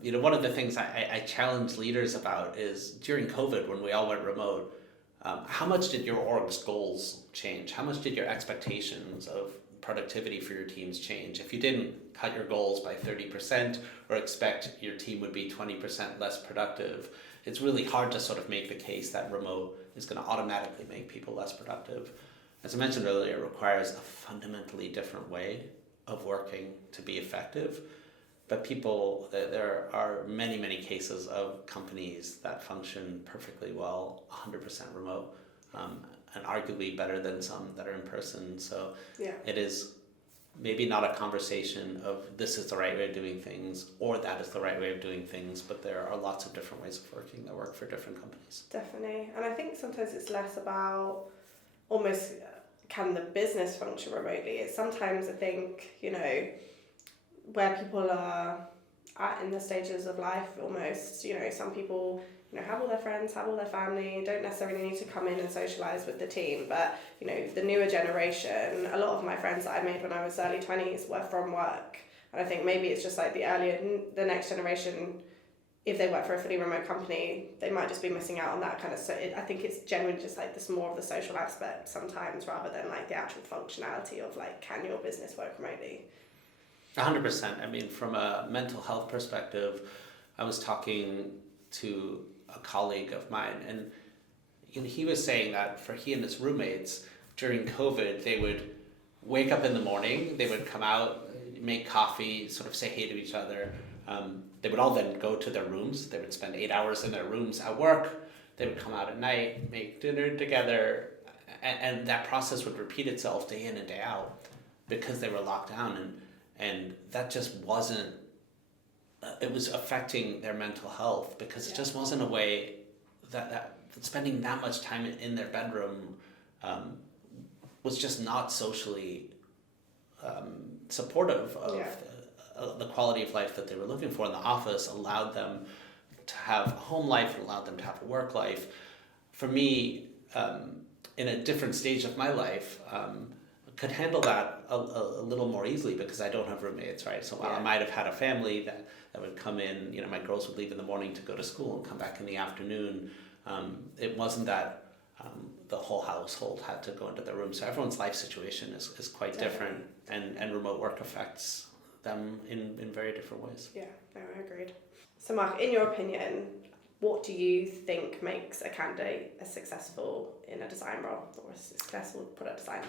One of the things I challenge leaders about is during COVID, when we all went remote, how much did your org's goals change? How much did your expectations of productivity for your teams change? If you didn't cut your goals by 30% or expect your team would be 20% less productive, it's really hard to sort of make the case that remote is going to automatically make people less productive. As I mentioned earlier, it requires a fundamentally different way of working to be effective. but there are many cases of companies that function perfectly well, 100% remote, and arguably better than some that are in person. So Yeah. it is maybe not a conversation of this is the right way of doing things or that is the right way of doing things, but there are lots of different ways of working that work for different companies. Definitely. And I think sometimes it's less about almost can the business function remotely. It's sometimes, I think, where people are at in the stages of life almost, some people, have all their friends, have all their family, don't necessarily need to come in and socialise with the team. But, the newer generation, a lot of my friends that I made when I was early 20s were from work. And I think maybe it's just like the next generation, if they work for a fully remote company, they might just be missing out on that kind of. So I think it's genuinely just like this more of the social aspect sometimes rather than like the actual functionality of like, can your business work remotely? 100%. I mean, from a mental health perspective, I was talking to a colleague of mine, and he was saying that for he and his roommates during COVID, they would wake up in the morning, they would come out, make coffee, sort of say hey to each other. They would all then go to their rooms. They would spend 8 hours in their rooms at work. They would come out at night, make dinner together, and that process would repeat itself day in and day out because they were locked down, and that just wasn't. It was affecting their mental health because it just wasn't a way that spending that much time in their bedroom was just not socially supportive of the quality of life that they were looking for. And the office allowed them to have a home life, it allowed them to have a work life. For me, in a different stage of my life, could handle that a little more easily because I don't have roommates, right? So while I might have had a family that would come in, my girls would leave in the morning to go to school and come back in the afternoon. It wasn't that the whole household had to go into their room. So everyone's life situation is quite different, and remote work affects them in very different ways. Yeah, no, I agreed. So Mark, in your opinion, what do you think makes a candidate successful in a design role or a successful product designer?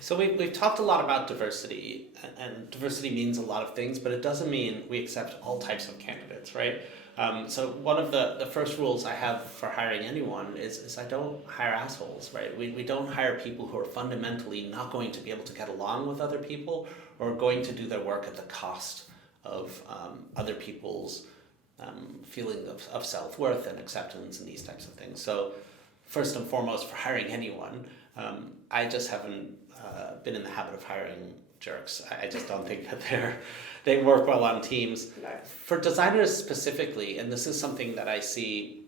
So we've talked a lot about diversity, and diversity means a lot of things, but it doesn't mean we accept all types of candidates, right? So one of the first rules I have for hiring anyone is I don't hire assholes, right? We don't hire people who are fundamentally not going to be able to get along with other people or going to do their work at the cost of other people's feeling of self-worth and acceptance and these types of things. So first and foremost, for hiring anyone, I just haven't been in the habit of hiring jerks. I just don't think that they work well on teams. No. For designers specifically, and this is something that I see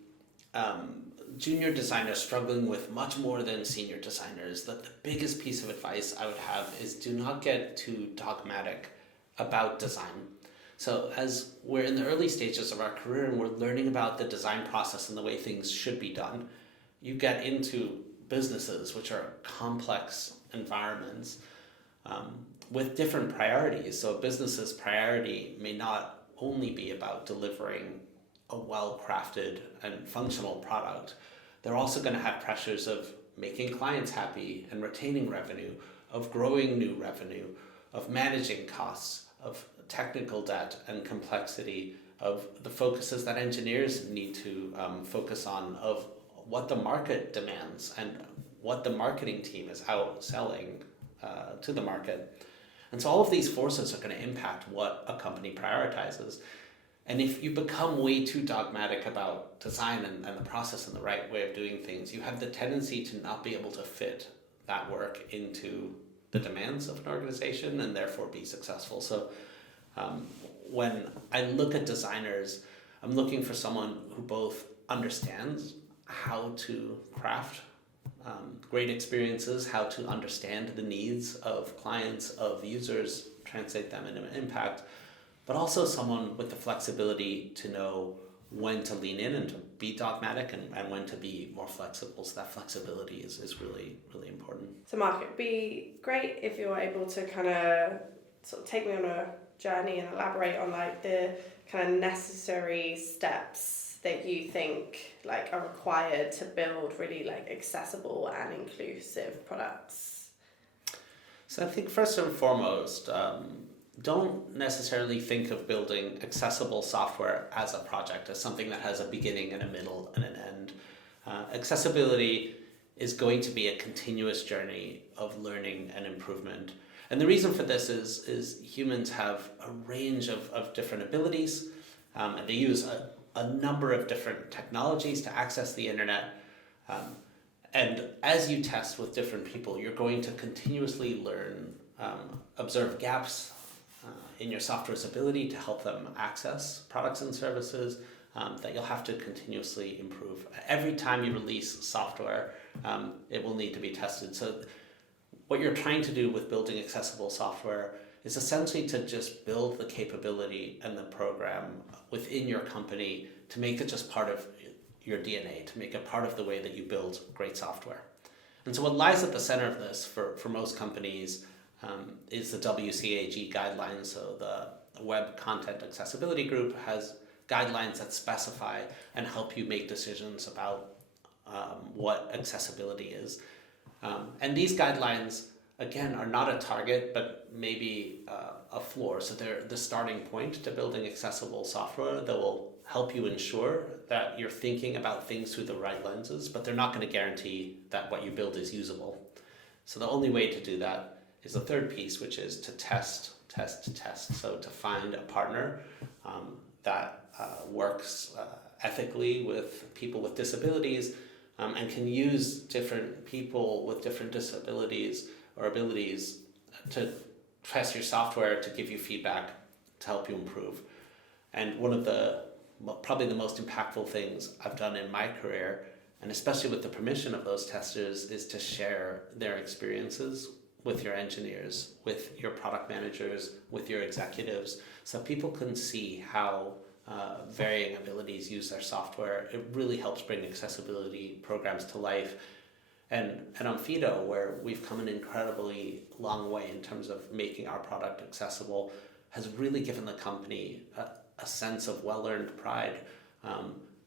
junior designers struggling with much more than senior designers, that the biggest piece of advice I would have is do not get too dogmatic about design. So as we're in the early stages of our career and we're learning about the design process and the way things should be done, you get into businesses which are complex environments with different priorities. So a business's priority may not only be about delivering a well-crafted and functional product. They're also going to have pressures of making clients happy and retaining revenue, of growing new revenue, of managing costs, of technical debt and complexity, of the focuses that engineers need to focus on, of what the market demands and what the marketing team is out selling to the market. And so all of these forces are going to impact what a company prioritizes. And if you become way too dogmatic about design and the process and the right way of doing things, you have the tendency to not be able to fit that work into the demands of an organization and therefore be successful. So when I look at designers, I'm looking for someone who both understands how to craft great experiences, how to understand the needs of clients, of users, translate them into an impact, but also someone with the flexibility to know when to lean in and to be dogmatic and when to be more flexible. So that flexibility is really, really important. So Mark, it'd be great if you were able to kind of sort of take me on a journey and elaborate on like the kind of necessary steps that you think like are required to build really like accessible and inclusive products. So I think first and foremost, don't necessarily think of building accessible software as a project, as something that has a beginning and a middle and an end. Accessibility is going to be a continuous journey of learning and improvement. And the reason for this is humans have a range of different abilities, and they use a number of different technologies to access the internet. And as you test with different people, you're going to continuously learn, observe gaps in your software's ability to help them access products and services that you'll have to continuously improve. Every time you release software, it will need to be tested. So what you're trying to do with building accessible software is essentially to just build the capability and the program within your company to make it just part of your DNA, to make it part of the way that you build great software. And so what lies at the center of this for most companies is the WCAG guidelines. So the Web Content Accessibility Group has guidelines that specify and help you make decisions about what accessibility is. And these guidelines, again, are not a target, but maybe a floor. So they're the starting point to building accessible software that will help you ensure that you're thinking about things through the right lenses, but they're not going to guarantee that what you build is usable. So the only way to do that is the third piece, which is to test. So to find a partner that works ethically with people with disabilities and can use different people with different disabilities or abilities to test your software to give you feedback to help you improve. And one of probably the most impactful things I've done in my career, and especially with the permission of those testers, is to share their experiences with your engineers, with your product managers, with your executives, so people can see how varying abilities use their software. It really helps bring accessibility programs to life. And on Fido, where we've come an incredibly long way in terms of making our product accessible, has really given the company a sense of well-earned pride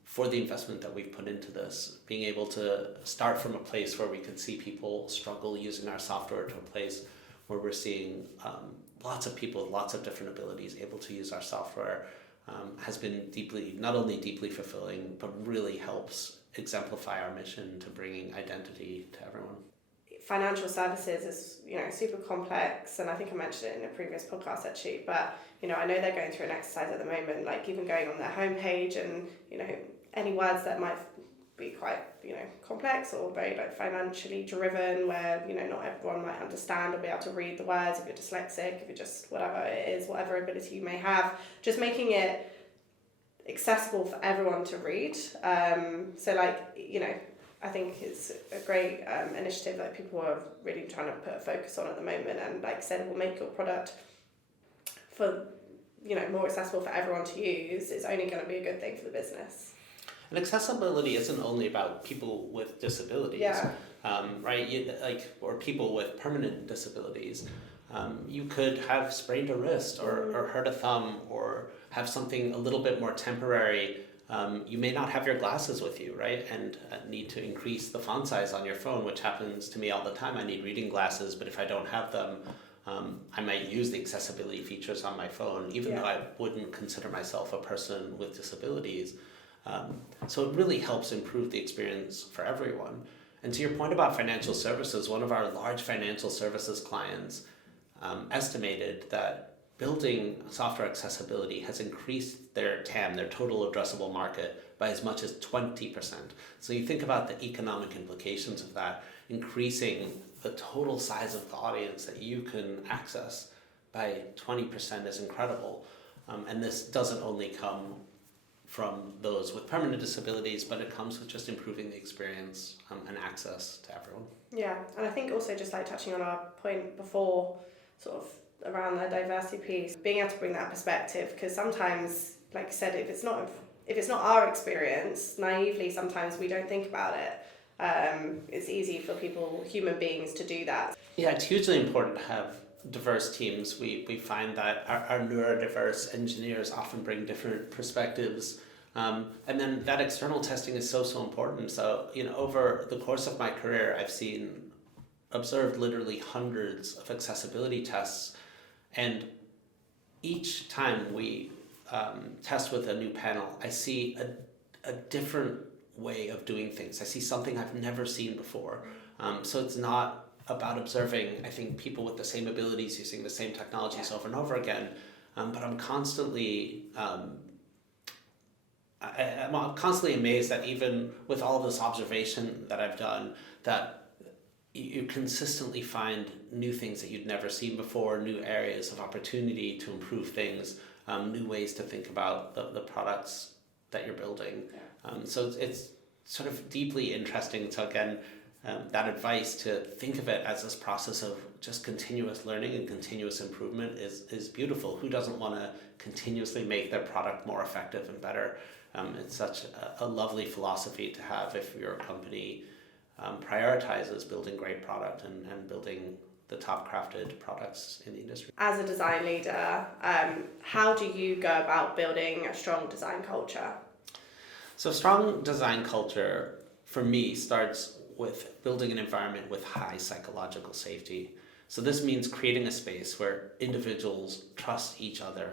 for the investment that we've put into this, being able to start from a place where we could see people struggle using our software to a place where we're seeing lots of people with lots of different abilities able to use our software, has been not only deeply fulfilling, but really helps exemplify our mission to bringing identity to everyone. Financial services is, super complex, and I think I mentioned it in a previous podcast actually, but I know they're going through an exercise at the moment, like even going on their homepage and any words that might be quite complex or very financially driven, where not everyone might understand or be able to read the words if you're dyslexic, if you're just whatever it is, whatever ability you may have, just making it accessible for everyone to read. I think it's a great initiative that people are really trying to put a focus on at the moment, and like I said, it will make your product for more accessible for everyone to use. It's only going to be a good thing for the business. And accessibility isn't only about people with disabilities, right? Or people with permanent disabilities. You could have sprained a wrist or hurt a thumb or have something a little bit more temporary. You may not have your glasses with you, right? And need to increase the font size on your phone, which happens to me all the time. I need reading glasses, but if I don't have them, I might use the accessibility features on my phone, even though I wouldn't consider myself a person with disabilities. So it really helps improve the experience for everyone. And to your point about financial services, one of our large financial services clients estimated that building software accessibility has increased their TAM, their total addressable market, by as much as 20%. So you think about the economic implications of that, increasing the total size of the audience that you can access by 20% is incredible. And this doesn't only come from those with permanent disabilities, but it comes with just improving the experience and access to everyone. Yeah, and I think also just like touching on our point before, sort of around the diversity piece, being able to bring that perspective, because sometimes, like I said, if it's not our experience, naively sometimes we don't think about it. It's easy for human beings to do that. Yeah, it's hugely important to have diverse teams. We find that our neurodiverse engineers often bring different perspectives, and then that external testing is so important. So over the course of my career, I've observed literally hundreds of accessibility tests, and each time we test with a new panel, I see a different way of doing things. I see something I've never seen before. So it's not about observing, I think, people with the same abilities using the same technologies over and over again, but I'm constantly I'm constantly amazed that even with all this observation that I've done, that you consistently find new things that you'd never seen before, new areas of opportunity to improve things, new ways to think about the products that you're building. So it's sort of deeply interesting. So again, that advice to think of it as this process of just continuous learning and continuous improvement is beautiful. Who doesn't want to continuously make their product more effective and better? It's such a lovely philosophy to have if your company prioritizes building great product and building the top crafted products in the industry. As a design leader, how do you go about building a strong design culture? So strong design culture for me starts with building an environment with high psychological safety. So this means creating a space where individuals trust each other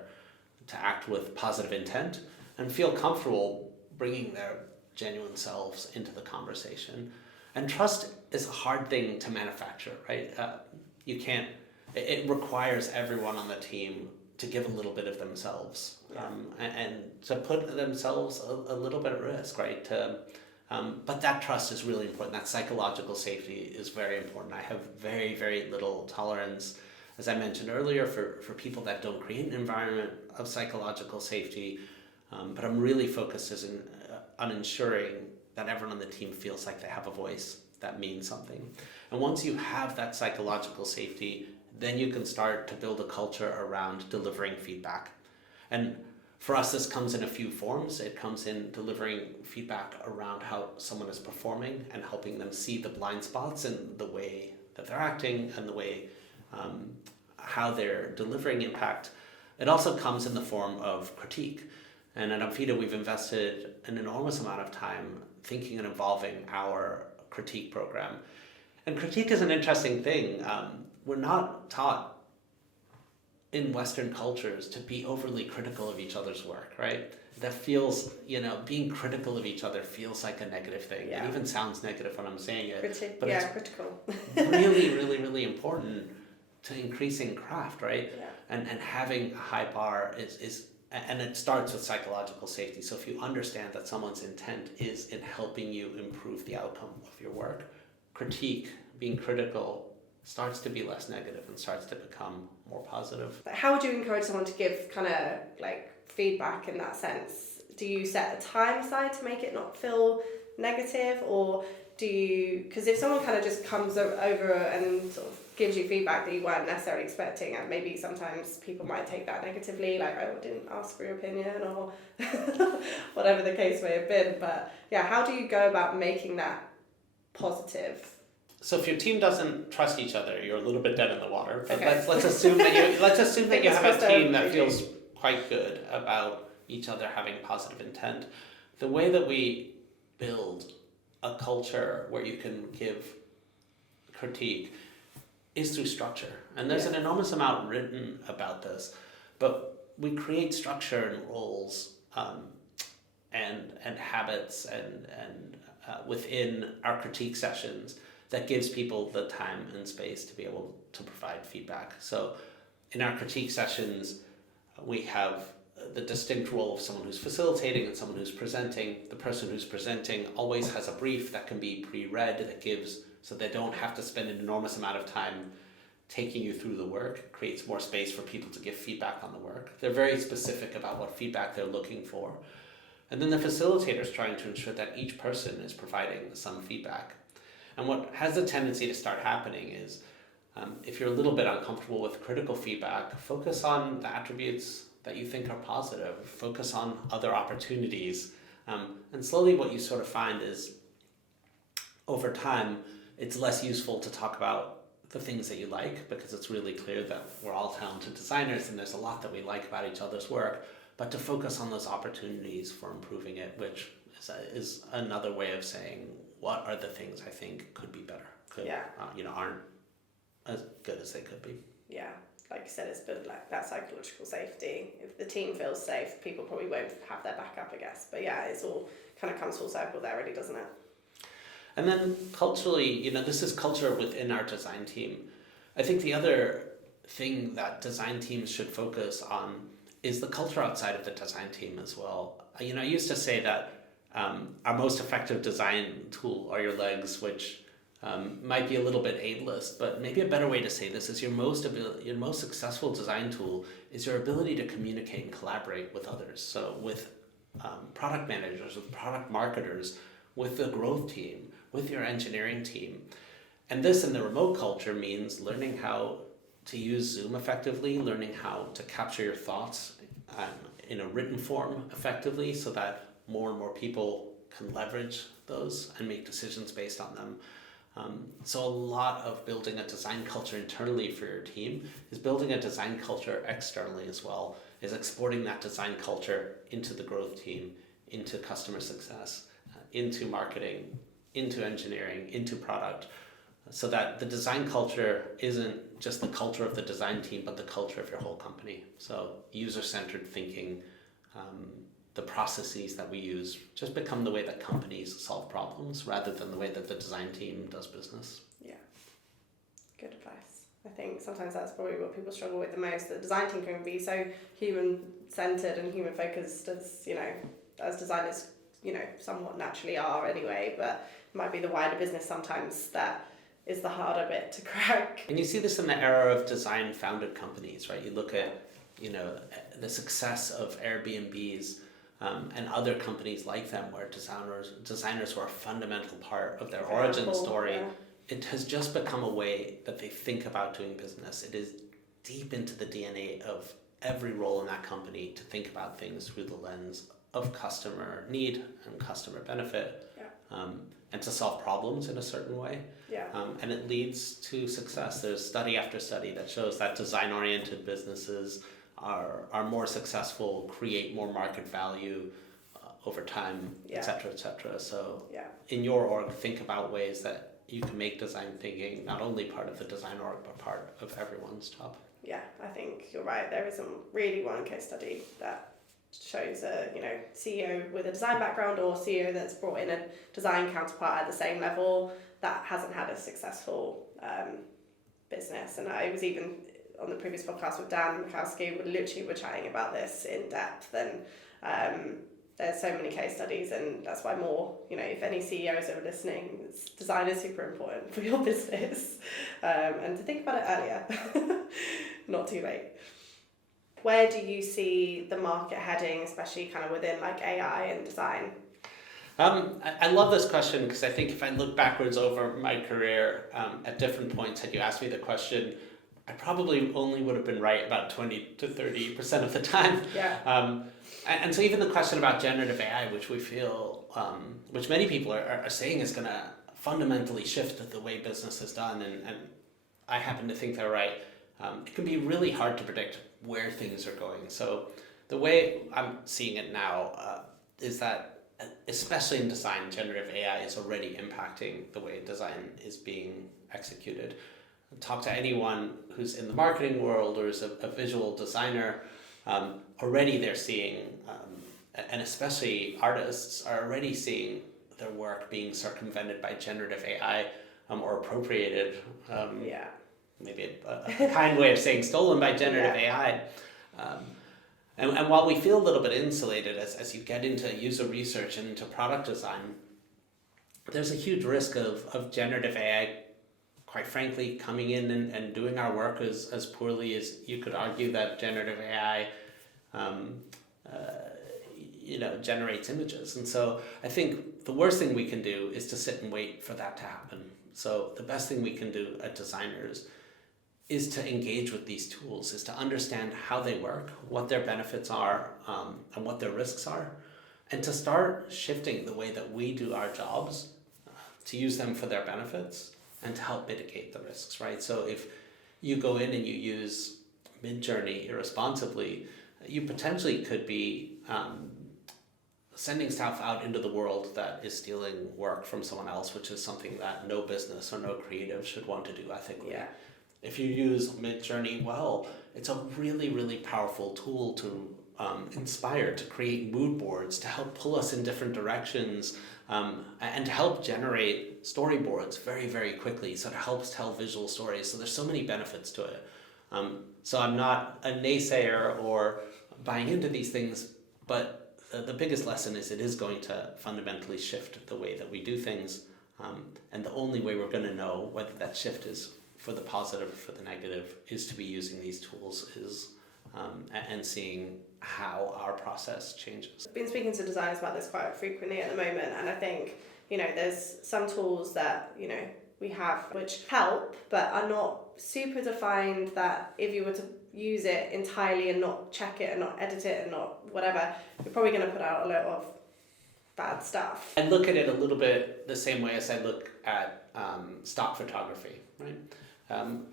to act with positive intent and feel comfortable bringing their genuine selves into the conversation. And trust is a hard thing to manufacture, right? You can't, it requires everyone on the team to give a little bit of themselves, and to put themselves a little bit at risk, right? But that trust is really important. That psychological safety is very important. I have very, very little tolerance, as I mentioned earlier, for people that don't create an environment of psychological safety. But I'm really focused on ensuring that everyone on the team feels like they have a voice that means something. And once you have that psychological safety, then you can start to build a culture around delivering feedback. And for us, this comes in a few forms. It comes in delivering feedback around how someone is performing and helping them see the blind spots in the way that they're acting and the way how they're delivering impact. It also comes in the form of critique. And at Opvita, we've invested an enormous amount of time thinking and evolving our critique program. And critique is an interesting thing. We're not taught in Western cultures to be overly critical of each other's work, right? That feels, being critical of each other feels like a negative thing. Yeah. It even sounds negative when I'm saying it. But it's critical. really, really, really important to increasing craft, right? Yeah. And having a high bar is and it starts with psychological safety. So if you understand that someone's intent is in helping you improve the outcome of your work, critique, being critical, starts to be less negative and starts to become more positive. How would you encourage someone to give kind of feedback in that sense? Do you set a time aside to make it not feel negative, or do you, because if someone kind of just comes over and sort of gives you feedback that you weren't necessarily expecting, and maybe sometimes people might take that negatively, like, oh, I didn't ask for your opinion, or whatever the case may have been. But yeah, how do you go about making that positive? So if your team doesn't trust each other, you're a little bit dead in the water. But okay. let's assume that you have a team that feels quite good about each other having positive intent. The way that we build a culture where you can give critique is through structure. And there's an enormous amount written about this, but we create structure and roles and habits and within our critique sessions that gives people the time and space to be able to provide feedback. So in our critique sessions, we have the distinct role of someone who's facilitating and someone who's presenting. The person who's presenting always has a brief that can be pre-read that gives, so they don't have to spend an enormous amount of time taking you through the work. It creates more space for people to give feedback on the work. They're very specific about what feedback they're looking for. And then the facilitator is trying to ensure that each person is providing some feedback. And what has a tendency to start happening is, if you're a little bit uncomfortable with critical feedback, focus on the attributes that you think are positive, focus on other opportunities. And slowly what you sort of find is, over time, it's less useful to talk about the things that you like, because it's really clear that we're all talented designers and there's a lot that we like about each other's work, but to focus on those opportunities for improving it, which is another way of saying, what are the things I think could be better, aren't as good as they could be. Yeah, like said, it's built like that psychological safety. If the team feels safe, people probably won't have their backup, I guess. But yeah, it's all kind of comes full circle there, really, doesn't it? And then culturally, this is culture within our design team. I think the other thing that design teams should focus on is the culture outside of the design team as well. I used to say that our most effective design tool are your legs, which might be a little bit ableist, but maybe a better way to say this is your most successful design tool is your ability to communicate and collaborate with others. So with product managers, with product marketers, with the growth team, with your engineering team. And this in the remote culture means learning how to use Zoom effectively, learning how to capture your thoughts in a written form effectively so that more and more people can leverage those and make decisions based on them. So a lot of building a design culture internally for your team is building a design culture externally as well, is exporting that design culture into the growth team, into customer success, into marketing, into engineering, into product, so that the design culture isn't just the culture of the design team, but the culture of your whole company. So user-centered thinking, the processes that we use just become the way that companies solve problems rather than the way that the design team does business. Yeah, good advice. I think sometimes that's probably what people struggle with the most. The design team can be so human-centered and human-focused as designers, somewhat naturally are anyway, but it might be the wider business sometimes that is the harder bit to crack. And you see this in the era of design-founded companies, right? You look at, the success of Airbnbs and other companies like them where designers were a fundamental part of their origin story. Yeah. It has just become a way that they think about doing business. It is deep into the DNA of every role in that company to think about things through the lens of customer need and customer benefit, and to solve problems in a certain way. Yeah. And it leads to success. There's study after study that shows that design-oriented businesses are more successful, create more market value over time, et cetera. So in your org, think about ways that you can make design thinking not only part of the design org, but part of everyone's job. Yeah, I think you're right. There isn't really one case study that shows a CEO with a design background or CEO that's brought in a design counterpart at the same level that hasn't had a successful business. And I was even on the previous podcast with Dan Mikowski, we were chatting about this in depth, and there's so many case studies, and that's why more, if any CEOs are listening, design is super important for your business, and to think about it earlier, not too late. Where do you see the market heading, especially kind of within like AI and design? I love this question because I think if I look backwards over my career, at different points, had you asked me the question, I probably only would have been right about 20 to 30% of the time. Yeah. And so even the question about generative AI, which we feel, which many people are saying is going to fundamentally shift the way business is done, and I happen to think they're right, it can be really hard to predict where things are going. So the way I'm seeing it now is that, especially in design, generative AI is already impacting the way design is being executed. Talk to anyone who's in the marketing world or is a visual designer, already they're seeing, and especially artists are already seeing their work being circumvented by generative AI or appropriated. Maybe a kind way of saying stolen by generative AI. And while we feel a little bit insulated as you get into user research and into product design, there's a huge risk of generative AI, quite frankly, coming in and doing our work as poorly as you could argue that generative AI generates images. And so I think the worst thing we can do is to sit and wait for that to happen. So the best thing we can do as designers is to engage with these tools, is to understand how they work, what their benefits are, and what their risks are, and to start shifting the way that we do our jobs to use them for their benefits and to help mitigate the risks, right? So if you go in and you use Midjourney irresponsibly, you potentially could be sending stuff out into the world that is stealing work from someone else, which is something that no business or no creative should want to do ethically. Yeah. if you use Midjourney well, it's a really, really powerful tool to inspire, to create mood boards, to help pull us in different directions, and to help generate storyboards very, very quickly. So it helps tell visual stories. So there's so many benefits to it. So I'm not a naysayer or buying into these things, but the biggest lesson is it is going to fundamentally shift the way that we do things. And the only way we're going to know whether that shift is for the positive or for the negative is to be using these tools and seeing how our process changes. I've been speaking to designers about this quite frequently at the moment, and I think, there's some tools that, we have which help but are not super defined, that if you were to use it entirely and not check it and not edit it and not whatever, you're probably going to put out a lot of bad stuff. I look at it a little bit the same way as I look at stock photography, right?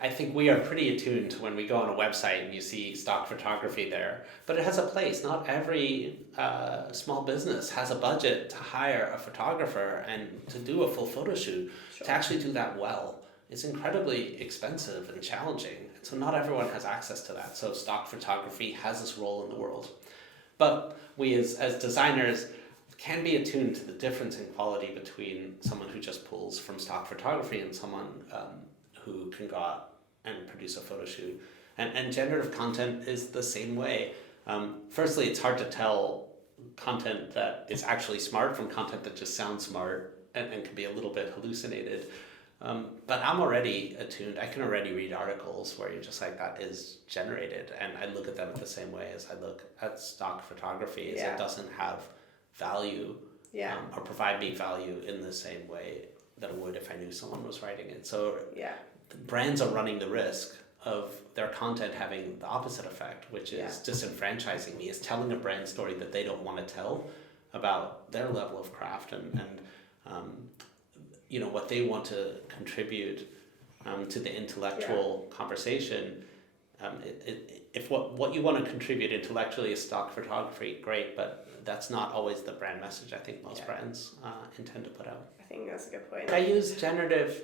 I think we are pretty attuned to when we go on a website and you see stock photography there, but it has a place. Not every small business has a budget to hire a photographer and to do a full photo shoot. Sure. To actually do that well, it's incredibly expensive and challenging. So not everyone has access to that. So stock photography has this role in the world. But we as designers can be attuned to the difference in quality between someone who just pulls from stock photography and someone who can go out and produce a photo shoot. And generative content is the same way. Firstly, it's hard to tell content that is actually smart from content that just sounds smart and can be a little bit hallucinated. But I'm already attuned. I can already read articles where you're just like, that is generated. And I look at them the same way as I look at stock photography. Is It doesn't have value or provide me value in the same way that it would if I knew someone was writing it. So brands are running the risk of their content having the opposite effect, which is disenfranchising me, is telling a brand story that they don't want to tell about their level of craft and what they want to contribute to the intellectual conversation. If what you want to contribute intellectually is stock photography, great, but that's not always the brand message I think most brands intend to put out. I think that's a good point. I use generative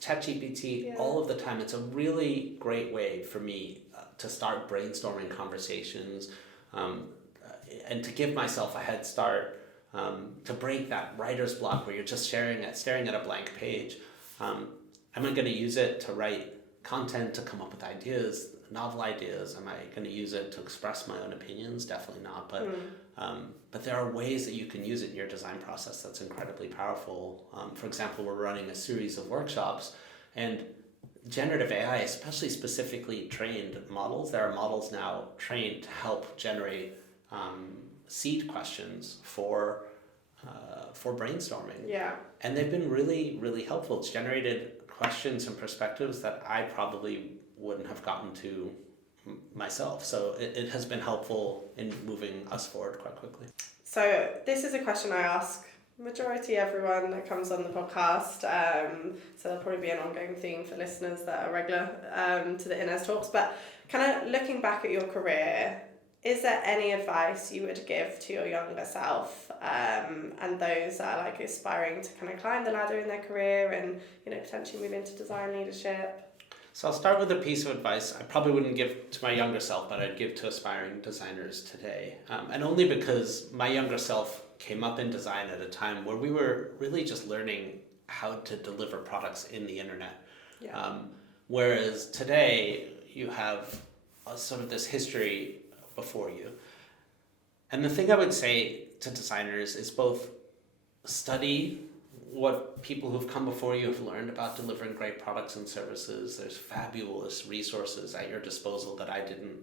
ChatGPT all of the time. It's a really great way for me to start brainstorming conversations and to give myself a head start, to break that writer's block where you're just staring at a blank page. Am I going to use it to write content, to come up with ideas, novel ideas? Am I going to use it to express my own opinions? Definitely not. But there are ways that you can use it in your design process that's incredibly powerful. For example, we're running a series of workshops, and generative AI, especially specifically trained models, there are models now trained to help generate seed questions for brainstorming. Yeah. And they've been really, really helpful. It's generated questions and perspectives that I probably wouldn't have gotten to myself. So it has been helpful in moving us forward quite quickly. So this is a question I ask majority everyone that comes on the podcast. So there'll probably be an ongoing theme for listeners that are regular to the Inez talks. But kind of looking back at your career, is there any advice you would give to your younger self and those that are like aspiring to kind of climb the ladder in their career and potentially move into design leadership? So I'll start with a piece of advice I probably wouldn't give to my younger self, but I'd give to aspiring designers today. And only because my younger self came up in design at a time where we were really just learning how to deliver products in the internet. Yeah. Whereas today you have sort of this history before you. And the thing I would say to designers is both study what people who've come before you have learned about delivering great products and services. There's fabulous resources at your disposal that I didn't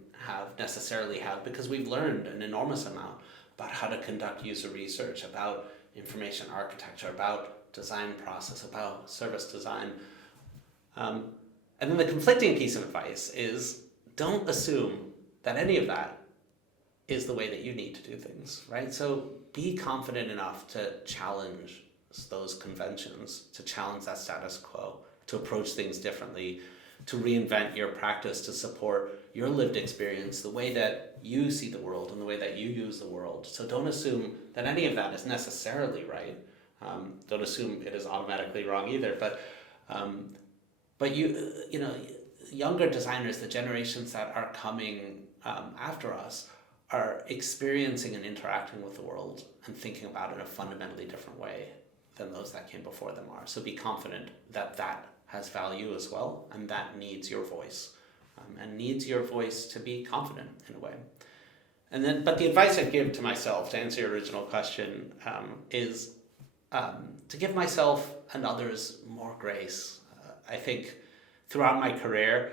necessarily have because we've learned an enormous amount about how to conduct user research, about information architecture, about design process, about service design. And then the conflicting piece of advice is don't assume that any of that is the way that you need to do things, right? So be confident enough to challenge those conventions, to challenge that status quo, to approach things differently, to reinvent your practice to support your lived experience, the way that you see the world and the way that you use the world. So don't assume that any of that is necessarily right. Don't assume it is automatically wrong either. But you younger designers, the generations that are coming after us, are experiencing and interacting with the world and thinking about it in a fundamentally different way than those that came before them are. So be confident that that has value as well, and that needs your voice, and needs your voice to be confident in a way. And then, but the advice I give to myself, to answer your original question, is to give myself and others more grace. I think throughout my career,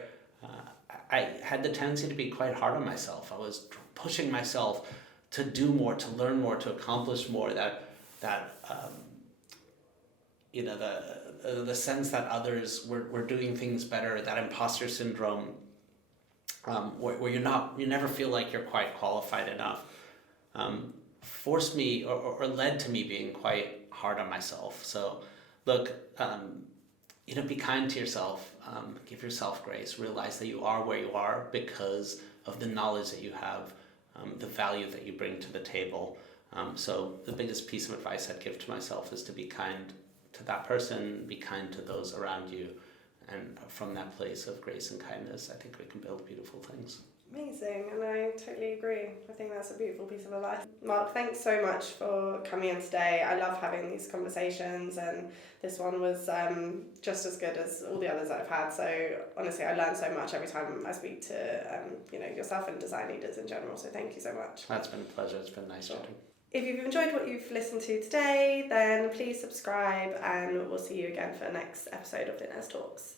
I had the tendency to be quite hard on myself. I was pushing myself to do more, to learn more, to accomplish more. The sense that others were doing things better, that imposter syndrome, where you never feel like you're quite qualified enough, forced me or led to me being quite hard on myself. So look, be kind to yourself, give yourself grace, realize that you are where you are because of the knowledge that you have, the value that you bring to the table. So the biggest piece of advice I'd give to myself is to be kind to that person, be kind to those around you, and from that place of grace and kindness, I think we can build beautiful things. Amazing, and I totally agree. I think that's a beautiful piece of advice. Mark, thanks so much for coming in today. I love having these conversations, and this one was just as good as all the others that I've had. So honestly, I learn so much every time I speak to yourself and design leaders in general. So thank you so much. That's been a pleasure. It's been nice chatting. If you've enjoyed what you've listened to today, then please subscribe, and we'll see you again for the next episode of the Inez Talks.